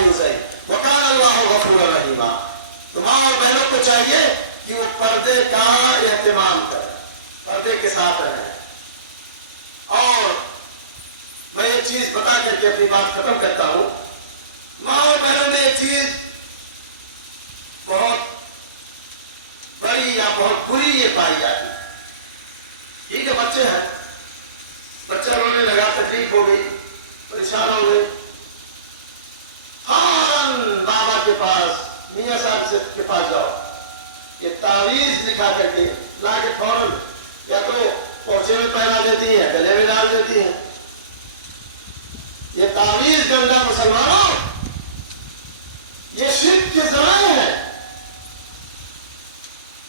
يُزَيْنُ وَكَانَ اللَّهُ غَفُورًا رَحِيمًا. تو ماں اور بہنوں کو چاہیے کہ وہ پردے کا اہتمام کریں، پردے کے ساتھ رہیں. اور میں یہ چیز بتا کر کے اپنی بات ختم کرتا ہوں. ماں اور بہنوں میں ایک چیز بہت بڑی یا بہت بری یہ پائی جاتی ہے. ٹھیک ہے، بچے ہیں، بچہ رونے لگا، تکلیف ہو گئی، پریشان ہو گئے، فوراً بابا کے پاس، میاں صاحب کے پاس جاؤ، یہ تعویذ لکھا کر کے لا کے فوراً یا تو پوچھے میں پہنا دیتی ہے، گلے میں ڈال دیتی ہے. یہ تعویذ گندا مسلمانوں، یہ شرک کے ذرائع ہے.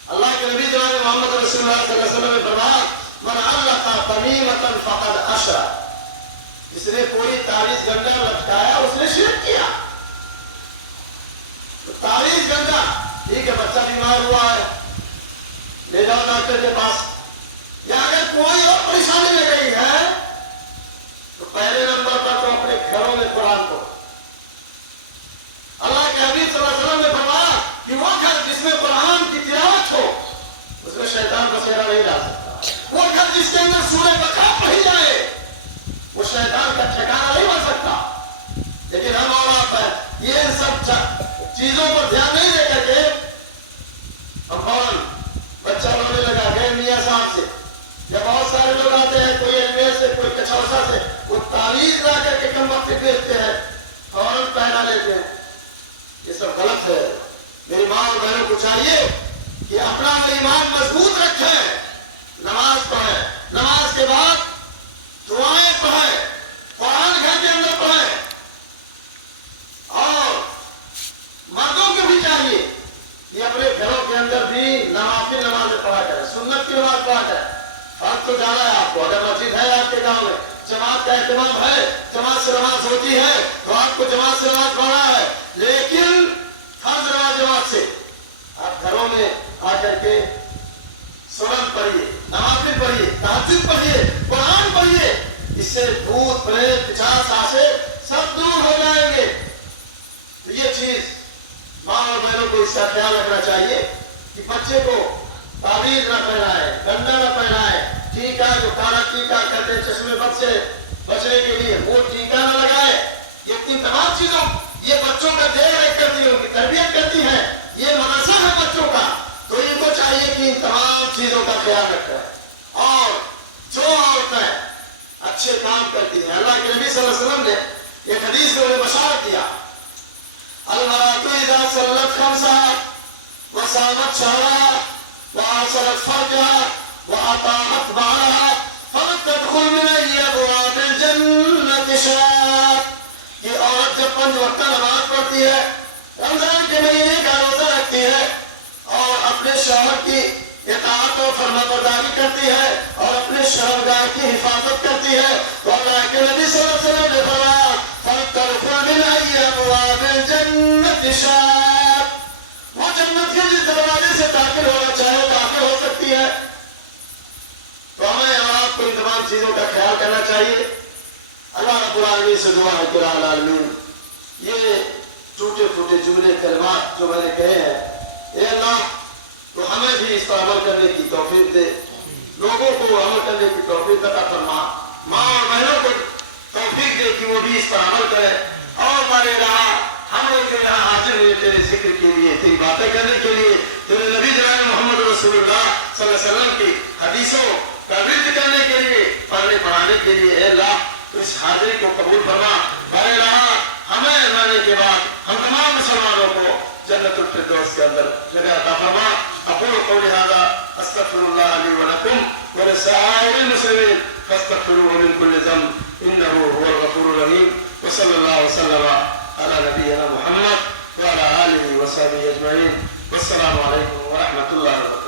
اللہ کے نبی جناب محمد رسول اللہ صلی اللہ علیہ وسلم نے فرمایا من علق تمیمۃ فقد اشرک. جس نے کوئی تعویذ گندا لٹکایا اس نے شرک کیا. تعویذ گندا، ٹھیک ہے، بچہ بیمار ہوا ہے، لے جاؤ ڈاکٹر کے پاس. یا اگر کوئی اور پریشانی لگ رہی ہے تو پہلے نمبر پر تو اپنے گھروں میں قرآن پڑھو. اللہ کے حبیب صلی اللہ علیہ وسلم نے فرمایا کہ وہ گھر جس میں قرآن کی تلاوت ہو اس میں شیطان بسیرا نہیں ڈال سکتا. وہ گھر جس کے اندر سورہ بقرہ پڑھی جائے وہ شیطان کا ٹھکانہ نہیں بن سکتا. لیکن ہم اور آپ ہیں یہ سب چیزوں پر دھیان نہیں دے کر کے ہم فوراً بچہ رونے لگا گئے میاں صاحب سے، یا بہت سارے لوگ آتے ہیں، کوئی اجمیر سے، کوئی کچھوسا سے، وہ تعویذ لا کر کے کم وقت بھیجتے ہیں، فوراً پہنا لیتے ہیں. یہ سب غلط ہے. میری ماں اور بہنوں کو چاہیے کہ اپنا ایمان مضبوط رکھیں، نماز پڑھیں، نماز کے بعد دعائیں پڑھیں، قرآن گھر کے اندر پڑھیں. اور مردوں کو بھی چاہیے کہ اپنے گھروں کے اندر بھی نوافل نمازیں پڑھا کریں، سنت کی نماز پڑھا کریں. فرق تو جانا ہے آپ کو. اگر مسجد ہے آپ کے گاؤں میں، جماعت کا اہتمام ہے، جماعت سے نماز ہوتی ہے تو آپ کو جماعت سے نماز پڑھنا ہے. لیکن فرض نماز جماعت سے آپ گھروں میں آ کر کے سنن پڑھیے، نوافل پڑھیے، تہجد پڑھیے، قرآن پڑھیے. اس سے بھوت پریت پچاس آسے سب دور ہو جائیں گے. تو یہ چیز ماں اور بہنوں کو اس کا خیال رکھنا چاہیے کہ بچے کو تعویذ نہ پہنائے، گندا نہ پہنائے، ٹیکا جو کالا ٹیکا کہتے ہیں چشمے بد سے بچنے کے لیے، وہ ٹیکا نہ لگائے. یہ اتنی تمام چیزوں یہ بچوں کا دیکھ ریکھ کرتی ہے، ان کی تربیت کرتی ہے، یہ مدرسہ ہے بچوں کا. تو ان کو چاہیے کہ ان تمام چیزوں کا خیال رکھیں. اور جو عورتیں اچھے کام کرتی ہیں، اللہ کے نبی صلی اللہ علیہ وسلم نے ایک حدیث میں انہیں بشارت دیا، المرأة إذا صلت خمسها وصامت شهرها وأرسلت فرجها وأطاعت بعلها فلتدخل من أي أبواب الجنة شاءت. یہ عورت جب 5 وقت نماز پڑھتی ہے، رمضان کے مہینے کا روزہ رکھتی ہے اور اپنے شوہر کی اطاعت و فرمانبرداری کرتی ہے اور اپنے شرمگاہ کی حفاظت کرتی ہے، تو اللہ کے نبی صلی اللہ علیہ وسلم نے فرمایا فلتدخل من أي أبواب الجنة شاءت. وہ جنت کے جس دروازے سے داخل ہونا چاہے داخل ہو سکتی ہے. تو ہمیں اور آپ کو ان تمام چیزوں کا خیال کرنا چاہیے. اللہ رب العالمین سے دعا ہے کہ رب العالمین یہ ٹوٹے پھوٹے جملے کلمات جو میں نے کہے ہیں، اے اللہ تو ہمیں بھی اس پر عمل کرنے کی توفیق دے، لوگوں کو عمل کرنے کی توفیق عطا فرما، ماں اور بہنوں کو توفیق دے کہ وہ بھی اس پر عمل کرے. اور ہمارے رہا ہم لوگ جو یہاں حاضر ہوئے تیرے ذکر کے لیے، تیری باتیں کرنے کے لیے، تیرے نبی جناب محمد رسول اللہ صلی اللہ علیہ وسلم کی حدیثوں کا ورد کرنے کے لیے، پڑھنے پڑھانے کے لیے، اے اللہ تو اس حاضری کو قبول فرما. بارے رہا ہمیں مرنے کے بعد ہم تمام مسلمانوں کو جنت الفردوس کے اندر جگہ عطا فرما. اقول قولی هذا استغفر الله لي ولكم ولسائر المسلمين فاستغفروه من كل ذنب انه هو الغفور الرحيم. وصلى الله وسلم على نبينا محمد وعلى اله وصحبه اجمعين. والسلام عليكم ورحمه الله وبركاته.